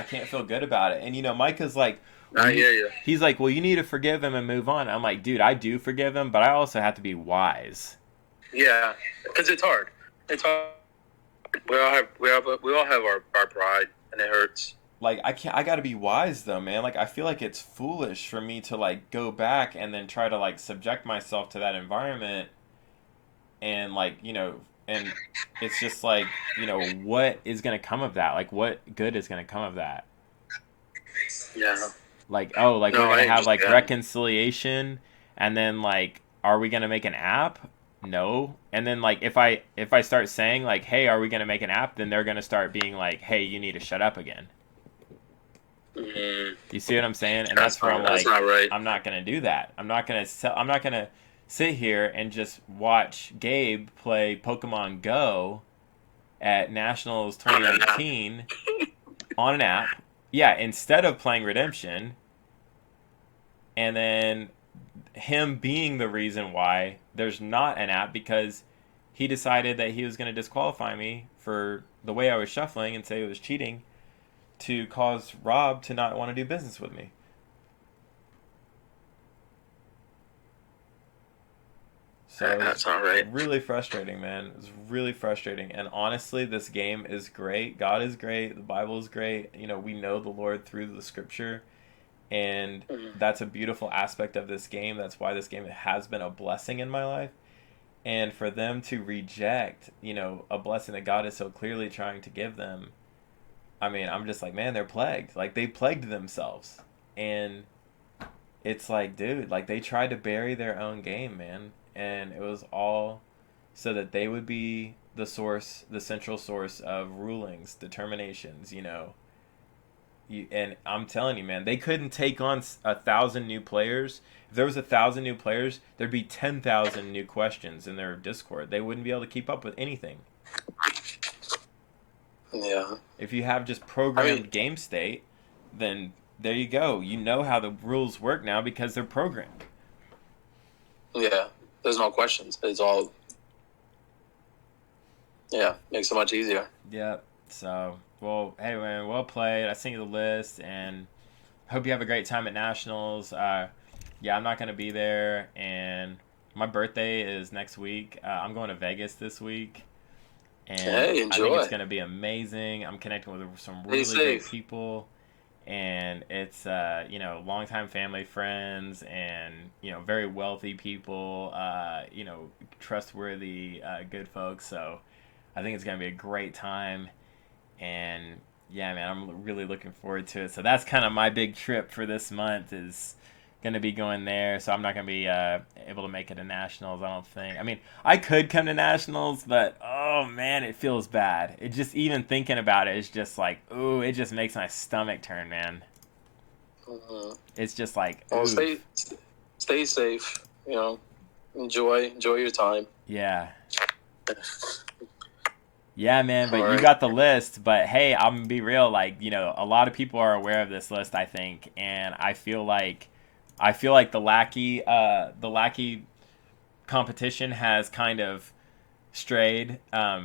can't feel good about it. And Micah's like, I hear you. He's like, well, you need to forgive him and move on. I'm like, dude, I do forgive him, but I also have to be wise. Yeah, because it's hard. It's hard. We all have our pride, and it hurts. Like, I gotta be wise though, man. Like, I feel like it's foolish for me to like go back and then try to like subject myself to that environment, and and it's just like, what is gonna come of that? Like, what good is gonna come of that? Yeah. Like, we're gonna have like reconciliation, and then like, are we gonna make an app? No. And then like, if I start saying like, hey, are we gonna make an app? Then they're gonna start being like, hey, you need to shut up again. Mm-hmm. You see what I'm saying? And that's where I'm like, not right. I'm not gonna do that. I'm not gonna sit here and just watch Gabe play Pokemon Go at Nationals 2018 on an app. Yeah, instead of playing Redemption, and then him being the reason why there's not an app, because he decided that he was going to disqualify me for the way I was shuffling and say it was cheating, to cause Rob to not want to do business with me. So that's not right. Really frustrating, man. It's really frustrating. And honestly, this game is great. God is great. The Bible is great. We know the Lord through the scripture. And that's a beautiful aspect of this game. That's why this game has been a blessing in my life. And for them to reject, a blessing that God is so clearly trying to give them, I mean, I'm just like, man, they're plagued. Like, they plagued themselves. And it's like, dude, like, they tried to bury their own game, man. And it was all so that they would be the source, the central source of rulings, determinations, and I'm telling you, man, they couldn't take on 1,000 new players. If there was 1,000 new players, there'd be 10,000 new questions in their Discord. They wouldn't be able to keep up with anything. Yeah. If you have just programmed game state, then there you go. You know how the rules work now because they're programmed. Yeah. There's no questions. It's all, makes it much easier. Yeah. So, well, hey, man, well played. I sent you the list, and hope you have a great time at Nationals. I'm not going to be there, and my birthday is next week. I'm going to Vegas this week, and hey, enjoy. I think it's going to be amazing. I'm connecting with some really great people. And it's, longtime family friends and, very wealthy people, trustworthy, good folks. So I think it's going to be a great time. And, yeah, man, I'm really looking forward to it. So that's kind of my big trip for this month, is going to be going there. So I'm not going to be able to make it to Nationals, I don't think. I mean, I could come to Nationals, but, oh, man, it feels bad. It just, even thinking about it is just like, ooh, it just makes my stomach turn, man. It's just like, well, stay safe, enjoy your time. Yeah. Yeah, man, but you Alright. got the list. But hey, I'm gonna be real. Like, a lot of people are aware of this list, I think, and I feel like the lackey competition has kind of strayed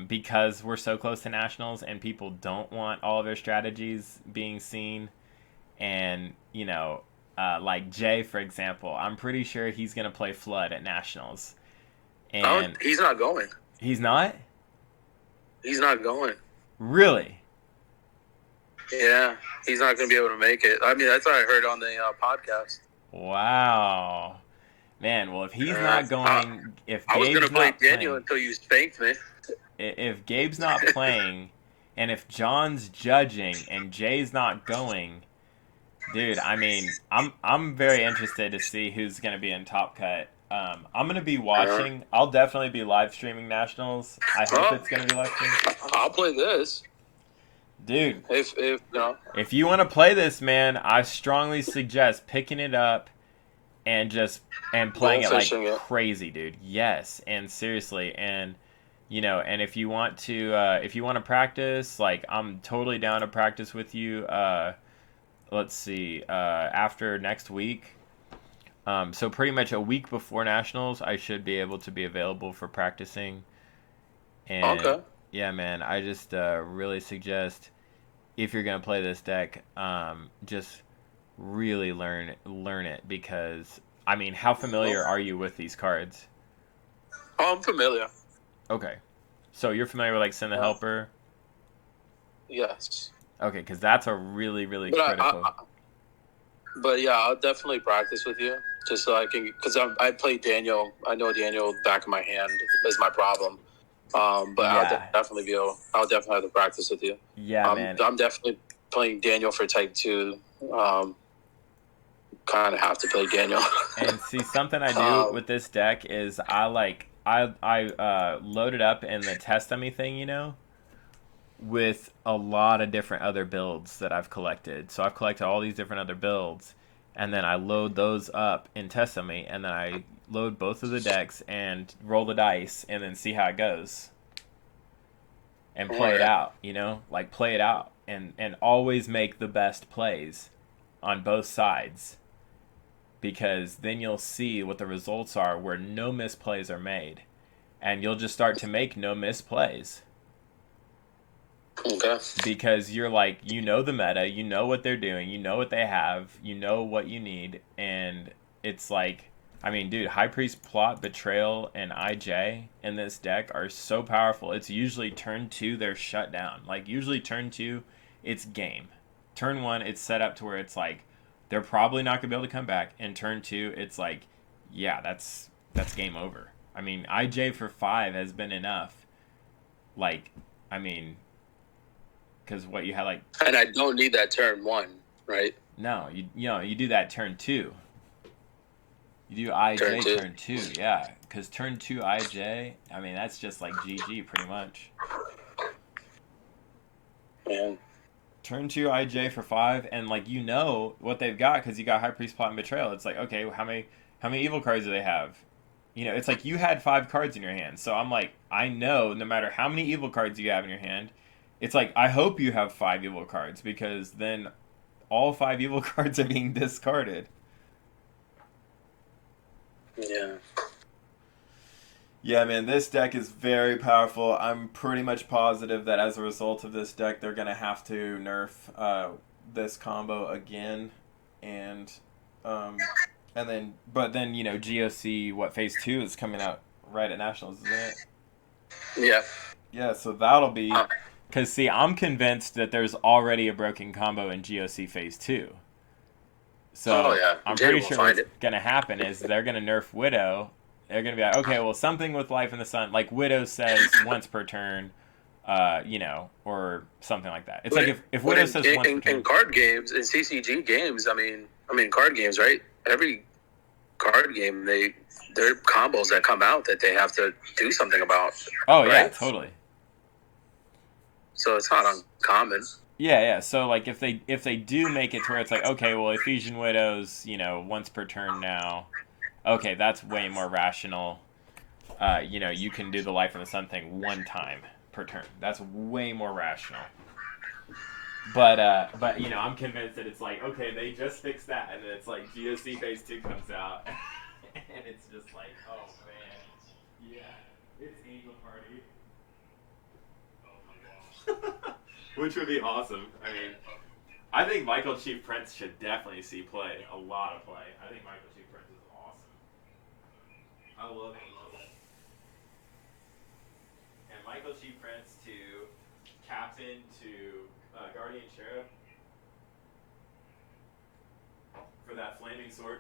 because we're so close to nationals, and people don't want all of their strategies being seen. And like Jay, for example, I'm pretty sure he's gonna play Flood at nationals, and He's not going. he's not He's not going. really. Yeah, he's not going to be able to make it. I mean, that's what I heard on the podcast. Wow. Man, well, if he's not going, if I was Gabe's going to play not Daniel playing, until you spanked me. if Gabe's not playing, and if John's judging and Jay's not going, dude, I mean, I'm very interested to see who's going to be in Top Cut. I'm going to be watching. I'll definitely be live streaming nationals. I hope it's going to be live streamed. I'll play this. Dude, If no. if you want to play this, man, I strongly suggest picking it up and playing it like Goldfishing it. crazy, dude. Yes, and seriously, and and if you want to practice, like, I'm totally down to practice with you. Let's see, after next week. So pretty much a week before nationals, I should be able to be available for practicing. And Okay. yeah, man, I just really suggest, if you're gonna play this deck, just really learn it, because I mean, how familiar are you with these cards? Oh, I'm familiar. Okay, so you're familiar with like Send the Helper? Yes. Okay, because that's a really, really But critical. But yeah, I'll definitely practice with you just so I can, because I play Daniel. I know Daniel back of my hand is my problem. But Yeah. I'll definitely have to practice with you. Yeah, man. I'm definitely playing Daniel for Type 2. Kind of have to play Daniel. And see, something I do with this deck is I load it up in the test dummy thing, with a lot of different other builds that I've collected. So I've collected all these different other builds, and then I load those up in test dummy, and then I load both of the decks and roll the dice, and then see how it goes. And play it out, like play it out, and always make the best plays on both sides. Because then you'll see what the results are where no misplays are made. And you'll just start to make no misplays. Okay. Because you're like, the meta, you know what they're doing, you know what they have, you know what you need. And it's like, I mean, dude, High Priest, Plot, Betrayal, and IJ in this deck are so powerful. It's usually turn 2, they're shut down. Like, usually turn 2, it's game. Turn 1, it's set up to where it's like, they're probably not going to be able to come back. And turn 2, it's like, yeah, that's game over. I mean, IJ for 5 has been enough. Like, I mean, because what you had, like... And I don't need that turn 1, right? No, you do that turn 2. You do IJ turn 2, yeah. Because turn 2 IJ, I mean, that's just like GG pretty much. Yeah. Turn 2 IJ for 5, and like what they've got because you got High Priest, Plot, and Betrayal. It's like, okay, how many evil cards do they have? It's like you had 5 cards in your hand, so I'm like, I know no matter how many evil cards you have in your hand, it's like I hope you have 5 evil cards, because then all 5 evil cards are being discarded. Yeah. Yeah, man, this deck is very powerful. I'm pretty much positive that as a result of this deck, they're going to have to nerf this combo again. And then GOC, Phase 2 is coming out right at Nationals, isn't it? Yeah. Yeah, so that'll be... Because, see, I'm convinced that there's already a broken combo in GOC Phase 2. So I'm pretty sure what's going to happen is they're going to nerf Widow. They're going to be like, okay, well, something with Life in the Sun. Like, Widow says once per turn, or something like that. It's like if Widow says once per turn. In card games, in CCG games, I mean card games, right? Every card game, there are combos that come out that they have to do something about. Oh, right? yeah, totally. So it's not uncommon. Yeah. So, like, if they do make it to where it's like, okay, well, Ephesian Widows, once per turn now. Okay, that's way more rational. you can do the Life in the Sun thing one time per turn. That's way more rational. But I'm convinced that it's like, okay, they just fixed that, and then it's like GOC Phase 2 comes out, and it's just like, oh man, yeah, it's Angel Party. Which would be awesome. I mean, I think Michael Chief Prince should definitely see play, a lot of play. I think Michael Chief Prince is awesome. I love Angel. And Michael Chief Prince to Captain to Guardian Cherub for that Flaming Sword.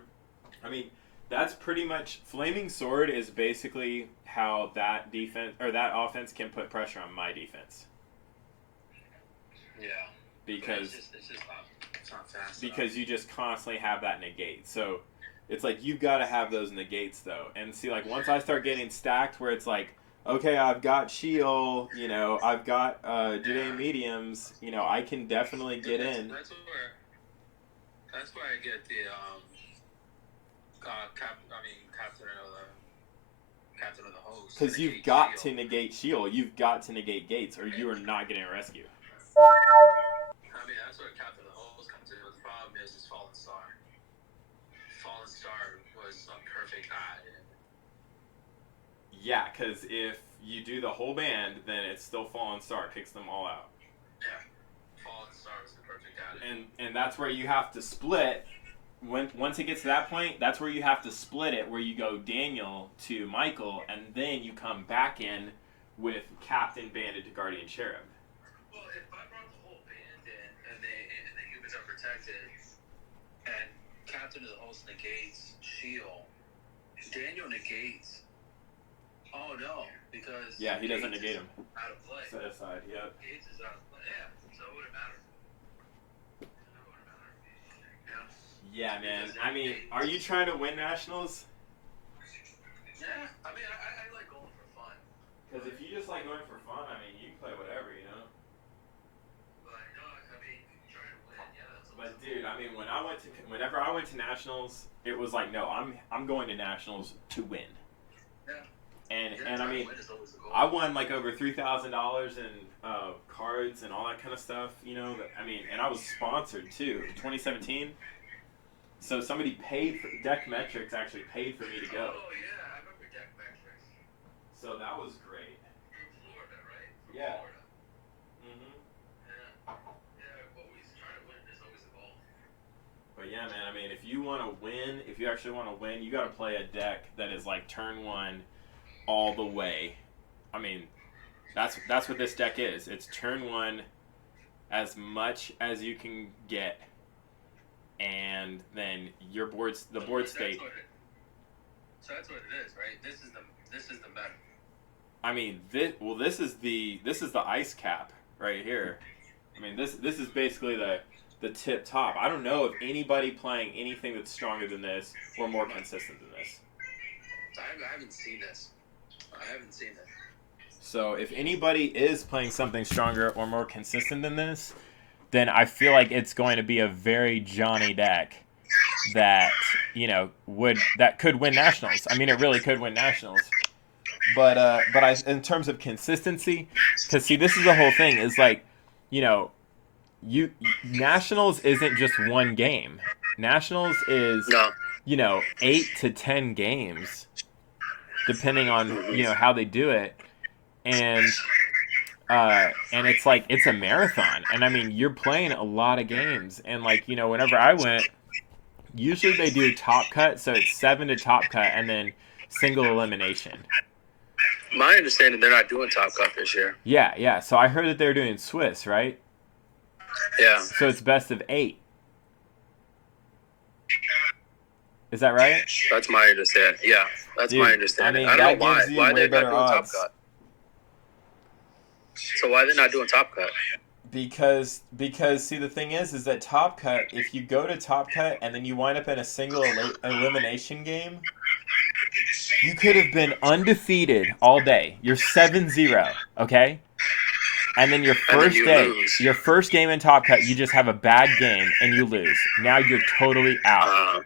I mean, that's pretty much, Flaming Sword is basically how that defense or that offense can put pressure on my defense. Yeah. Because it's not fast because you just constantly have that negate. So it's like you've got to have those negates though. And see, like once I start getting stacked where it's like, okay, I've got Sheol, I've got Judean mediums, I can definitely get in. That's where I get the captain of the host. Because you've got to negate Sheol, you've got to negate gates, or you are not getting a rescue. I mean, that's where Captain of the Host comes in. The problem is Fallen Star. Fallen Star was a perfect guy. Yeah, because if you do the whole band, then it's still Fallen Star, kicks them all out. Yeah, Fallen Star is the perfect guy. And that's where you have to split. Once it gets to that point, that's where you have to split it, where you go Daniel to Michael, and then you come back in with Captain banded to Guardian Cherub. Well, if I brought the whole band in, and the humans are protected, and Captain of the Host negates Sheol, Daniel negates. Oh no, because yeah, he doesn't negate him. Out of play. Set aside, yep. Gates is out of play. Yeah, so it wouldn't matter. Yeah, man. I mean, are you trying to win nationals? Yeah, I mean, I like going for fun. Because if you just like going for fun, I mean, you can play whatever, But no, I mean, trying to win, yeah. But dude, I mean, whenever I went to nationals, it was like, no, I'm going to nationals to win. Yeah. And I mean, I won like over $3,000 in cards and all that kind of stuff, I mean, and I was sponsored too in 2017. So somebody paid for Deckmetrics actually paid for me to go. Oh yeah, I remember Deckmetrics. So that was great. From Florida, right? From Yeah. Florida. Mhm. Yeah. Always trying to win is always the goal. But yeah, man. I mean, if you want to win, if you actually want to win, you got to play a deck that is like turn one, all the way. I mean, that's what this deck is. It's turn one, as much as you can get. And then the board state. So that's what it is, right? This is the meta. I mean, this is the ice cap right here. I mean, this is basically the tip top. I don't know of anybody playing anything that's stronger than this or more consistent than this. I haven't seen this. So if anybody is playing something stronger or more consistent than this, then I feel like it's going to be a very Johnny deck that, that could win nationals. I mean, it really could win nationals. But in terms of consistency, because see, this is the whole thing is like, nationals isn't just one game. Nationals is, 8 to 10 games, depending on, how they do it. And it's like, it's a marathon. And I mean, you're playing a lot of games. And like, whenever I went, usually they do top cut. So it's 7 to top cut and then single elimination. My understanding, they're not doing top cut this year. Yeah. So I heard that they're doing Swiss, right? Yeah. So it's best of 8. Is that right? That's my understanding. Yeah, that's my understanding. I don't know why they're not doing top cut. So why are they not doing top cut? Because see, the thing is that top cut, if you go to top cut and then you wind up in a single elimination game, you could have been undefeated all day. You're 7-0, okay? And then your first game in top cut, you just have a bad game and you lose. Now you're totally out.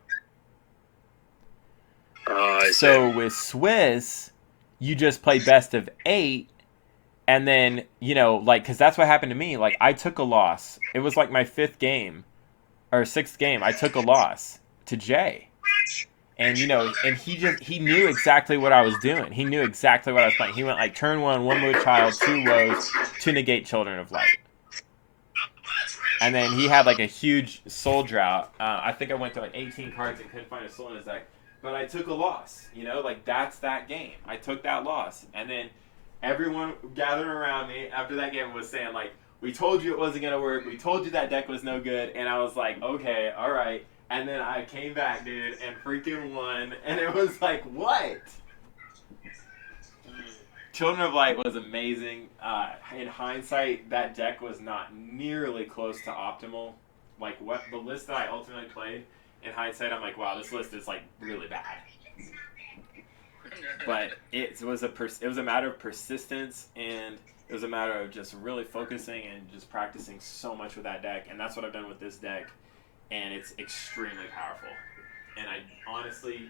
So with Swiss, you just play best of 8, and then, you know, like, because that's what happened to me. Like, I took a loss. It was like my 5th game or 6th game. I took a loss to Jay. And, you know, and he knew exactly what I was doing. He knew exactly what I was playing. He went like turn 1, 1 woe child, 2 woes to negate Children of Light. And then he had like a huge soul drought. I think I went to like 18 cards and couldn't find a soul in his deck. But I took a loss, you know, like that's that game. I took that loss. And then everyone gathered around me after that game was saying like, we told you it wasn't going to work. We told you that deck was no good. And I was like, okay, all right. And then I came back, dude, and freaking won. And it was like, what? Children of Light was amazing. In hindsight, that deck was not nearly close to optimal. Like, what the list that I ultimately played, in hindsight, I'm like, wow, this list is, like, really bad. But it was a matter of persistence, and it was a matter of just really focusing and just practicing so much with that deck. And that's what I've done with this deck. And it's extremely powerful. And I honestly,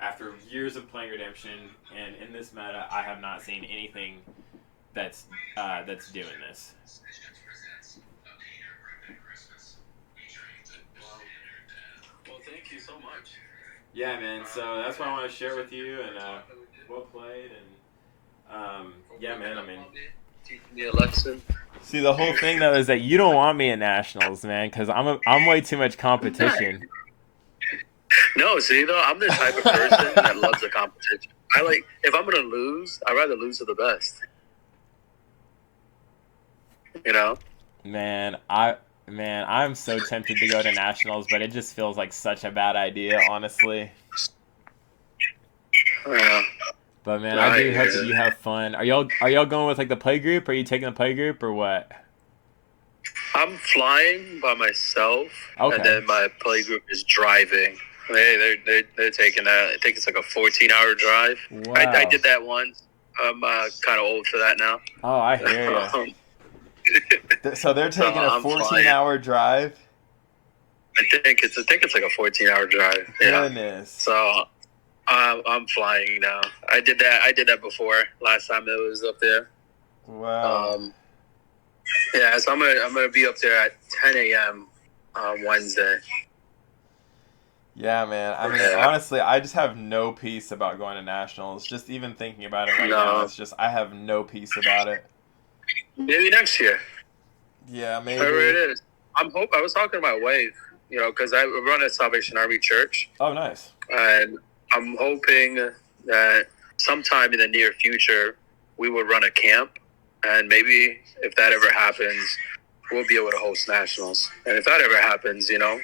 after years of playing Redemption and in this meta, I have not seen anything that's doing this. Well, thank you so much. Yeah, man. So that's what I want to share with you, and well played, and yeah, man. I mean, Teaching me a lesson. see, the whole thing though is that you don't want me at nationals, man, because I'm way too much competition. No, see, though, I'm the type of person that loves the competition. If I'm gonna lose, I'd rather lose to the best. You know? Man, I'm so tempted to go to nationals, but it just feels like such a bad idea, honestly. Yeah. But man, I do hope that you have fun. Are y'all going with like the play group? Are you taking the play group or what? I'm flying by myself, Okay. and then my play group is driving. They're taking that. I think it's like a 14-hour drive. Wow. I did that once. I'm kind of old for that now. Oh, I hear you. So they're taking a 14-hour drive? I think it's like a 14-hour drive. Yeah. Goodness. So I'm flying now. I did that before. Last time it was up there. Wow. Yeah, so I'm gonna be up there at 10 a.m. on Wednesday. Yeah, man. I mean, honestly, I just have no peace about going to nationals. Just even thinking about it right now, it's just I have no peace about it. Maybe next year. Yeah, maybe. Whatever it is. I was talking to my wife, you know, because I run a Salvation Army church. Oh, nice. And I'm hoping that sometime in the near future we would run a camp, and maybe if that ever happens, we'll be able to host nationals. And if that ever happens, you know,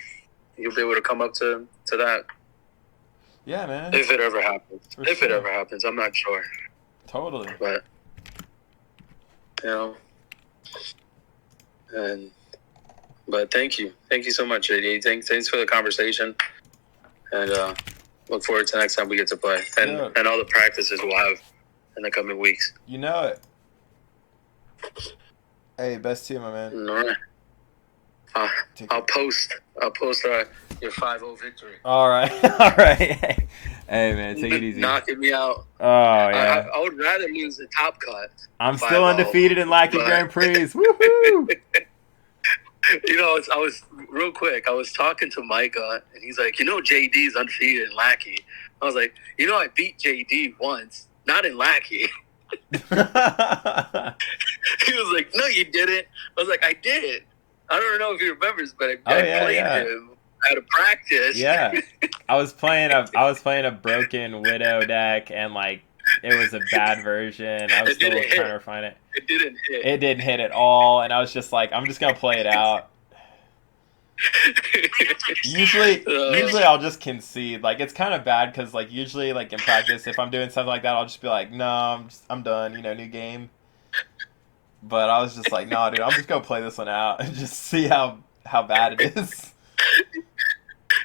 you'll be able to come up to that. Yeah, man. If it ever happens. For It ever happens, I'm not sure. Totally. But, you know, but thank you so much, JD. Thanks for the conversation, and look forward to next time we get to play, and all the practices we'll have in the coming weeks. You know it. Hey, best to you, my man. All right. I'll post your 5-0 victory. All right. All right. Hey, man, take it easy. Knocking me out. Oh, yeah. I would rather lose the top cut. I'm still undefeated in Lackey Grand Prix. Woohoo! You know, I was talking to Micah, and he's like, you know, JD's undefeated in Lackey. I was like, you know, I beat JD once, not in Lackey. He was like, no, you didn't. I was like, I did. I don't know if he remembers, but I played him at a practice. Yeah, I was playing a broken Widow deck, and like it was a bad version. I was still trying to refine it. It didn't hit. It didn't hit at all, and I was just like, I'm just gonna play it out. Usually I'll just concede. Like, it's kind of bad because like usually like in practice, if I'm doing something like that, I'll just be like, no, I'm done. You know, new game. But I was just like, no, dude, I'm just gonna play this one out and just see how bad it is.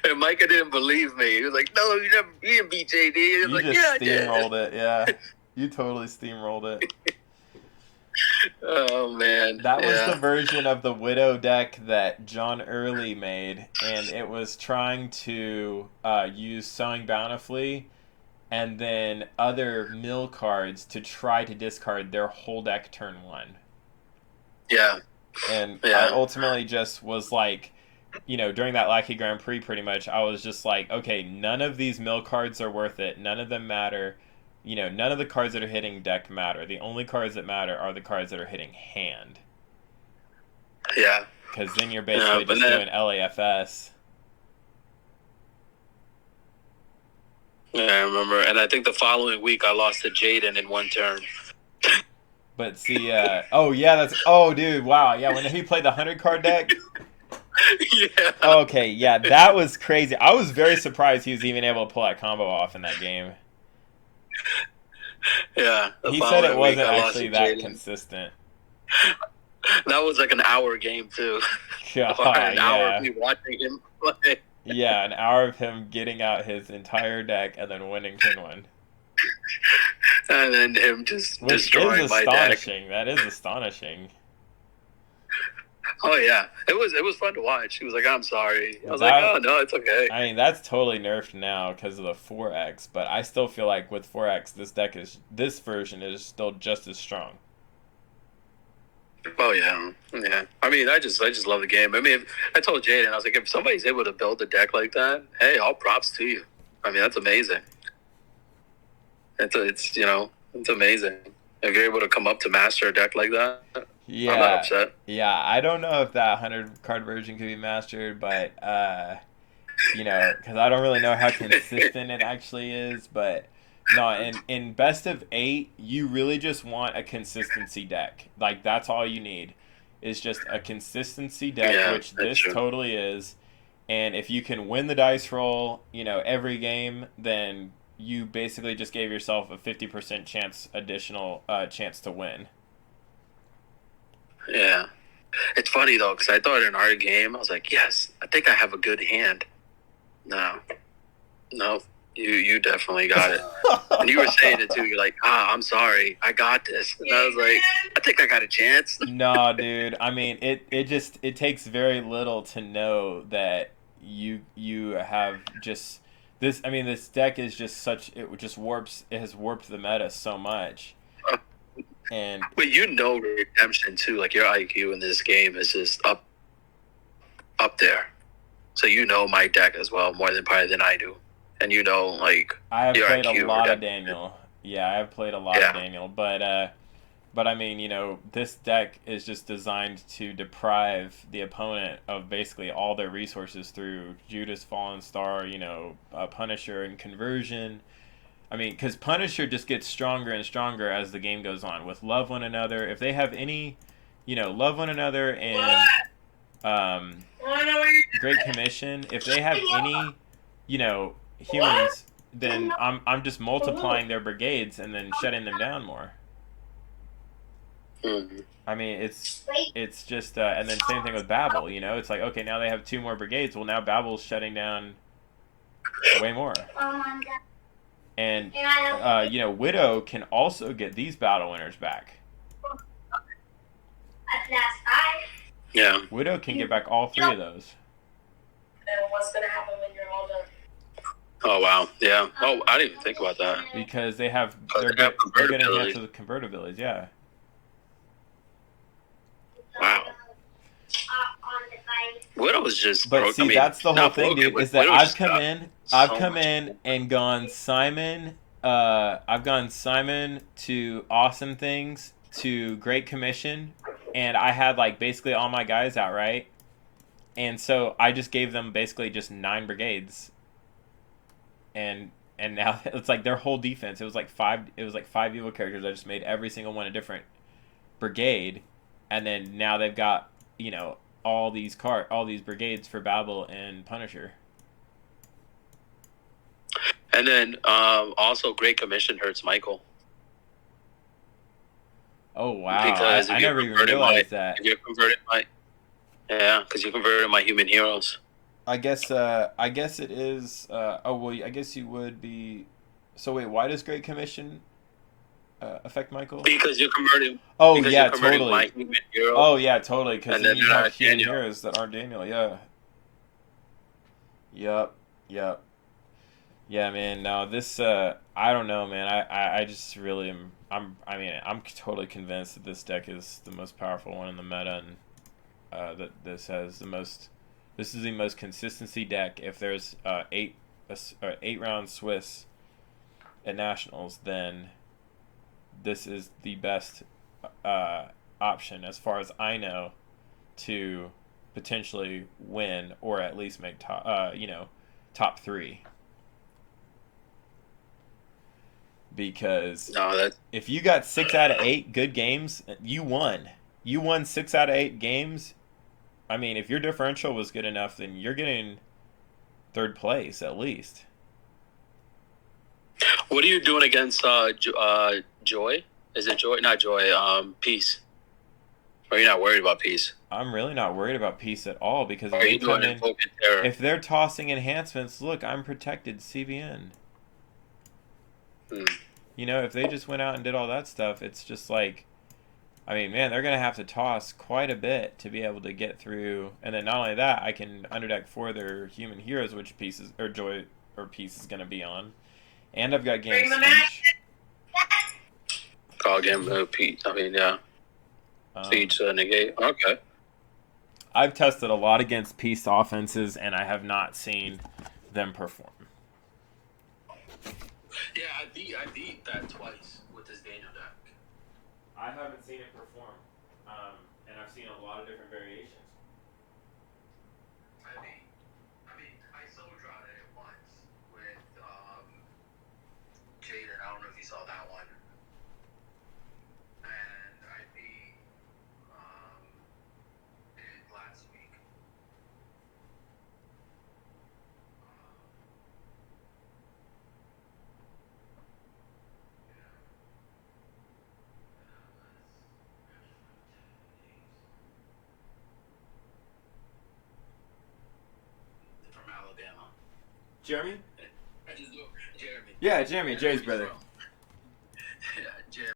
And Micah didn't believe me. He was like, no, you didn't beat JD. He was you like, just steamrolled it, yeah. You totally steamrolled it. Oh, man. That was the version of the Widow deck that John Early made, and it was trying to use Sowing Bountifully and then other mill cards to try to discard their whole deck turn 1. Yeah. And I Yeah. ultimately just was like, during that Lackey Grand Prix, pretty much, I was just like, okay, none of these mill cards are worth it. None of them matter. None of the cards that are hitting deck matter. The only cards that matter are the cards that are hitting hand. Yeah. Because then you're basically just doing LAFS. Yeah, I remember. And I think the following week I lost to Jaden in one turn. But see, dude, wow. Yeah, when he played the 100 card deck. Yeah. Okay, yeah, that was crazy. I was very surprised he was even able to pull that combo off in that game. Yeah. He said it wasn't actually that consistent. That was like an hour game, too. God, an hour of me watching him play. Yeah, an hour of him getting out his entire deck and then winning turn 1. And then him just destroying my deck. Astonishing. That is astonishing. Oh yeah, it was fun to watch. He was like, "I'm sorry." I was like, "Oh no, it's okay." I mean, that's totally nerfed now because of the 4X, but I still feel like with 4X, this version is still just as strong. Oh yeah, yeah. I mean, I just love the game. I mean, I told Jaden, I was like, if somebody's able to build a deck like that, hey, all props to you. I mean, that's amazing. It's amazing. If you're able to come up to master a deck like that, yeah, I'm not upset. Yeah, I don't know if that 100 card version could be mastered, but because I don't really know how consistent it actually is. But no, in best of 8, you really just want a consistency deck. Like that's all you need, is just a consistency deck, which this totally is. And if you can win the dice roll, every game, then you basically just gave yourself a 50% additional chance to win. Yeah. It's funny, though, because I thought in our game, I was like, yes, I think I have a good hand. No, you definitely got it. And you were saying it, too. You're like, I'm sorry. I got this. And I was like, I think I got a chance. No, dude. I mean, it takes very little to know that you have just... This deck is just it has warped the meta so much. And but redemption too, like your IQ in this game is just up there. So my deck as well, more than probably than I do. And like I have played a lot of Daniel. Yeah, I have played a lot of Daniel, but I mean, this deck is just designed to deprive the opponent of basically all their resources through Judas, Fallen Star, Punisher, and Conversion. I mean, because Punisher just gets stronger and stronger as the game goes on. With Love One Another, if they have any, Love One Another and Great Commission, if they have any, humans, then I'm just multiplying their brigades and then shutting them down more. Mm-hmm. I mean, it's just, and then same thing with Babel, it's like, okay, now they have 2 more brigades. Well, now Babel's shutting down way more. And, Widow can also get these battle winners back. Yeah. Widow can get back all 3 of those. And what's going to happen when you're all done? Oh, wow. Yeah. Oh, I didn't even think about that. Because they're going to enhance with convertibilities, yeah. Wow. Widow was just... But see, that's the whole thing, dude, is that I've come in and gone Simon... I've gone Simon to Awesome Things to Great Commission, and I had like basically all my guys out, right? And so I just gave them basically just 9 brigades, and now it's like their whole defense. It was like 5 evil characters. I just made every single one a different brigade, and then now they've got all these brigades for Babel and Punisher. And then also Great Commission hurts Michael. Oh wow! Because I never even realized that. If you converted because you converted my human heroes. I guess it is. I guess you would be. So wait, why does Great Commission affect Michael? Because you're converting. Oh yeah, totally. My human hero, oh yeah, totally. Because then you have human heroes that aren't Daniel. Yeah. Yep. Yeah, man. No, this I don't know, man. I just really am. I'm totally convinced that this deck is the most powerful one in the meta, and that this has the most. This is the most consistency deck. If there's 8 round Swiss at nationals, then this is the best option as far as I know to potentially win or at least make top 3. Because if you got 6 out of 8 good games, you won. You won 6 out of 8 games. I mean, if your differential was good enough, then you're getting 3rd place at least. What are you doing against Joy? Is it Joy? Not Joy. Peace. Or you're not worried about Peace? I'm really not worried about Peace at all because if they're tossing enhancements, look, I'm protected CVN. You know, if they just went out and did all that stuff, it's just like, I mean, man, they're going to have to toss quite a bit to be able to get through. And then not only that, I can underdeck 4 their human heroes, which Peace is going to be on. And I've got game speech. Call game Pete. I mean, yeah. Speech negate. Okay. I've tested a lot against Peace offenses, and I have not seen them perform. Yeah, I beat that twice with this Daniel deck. I haven't seen it perform, and I've seen a lot of different variations. I soul drawed it once with Jaden. I don't know if you saw that one. And I beat it last week. From Alabama. Jeremy? I just do Jeremy. Yeah, Jeremy, Jay's brother.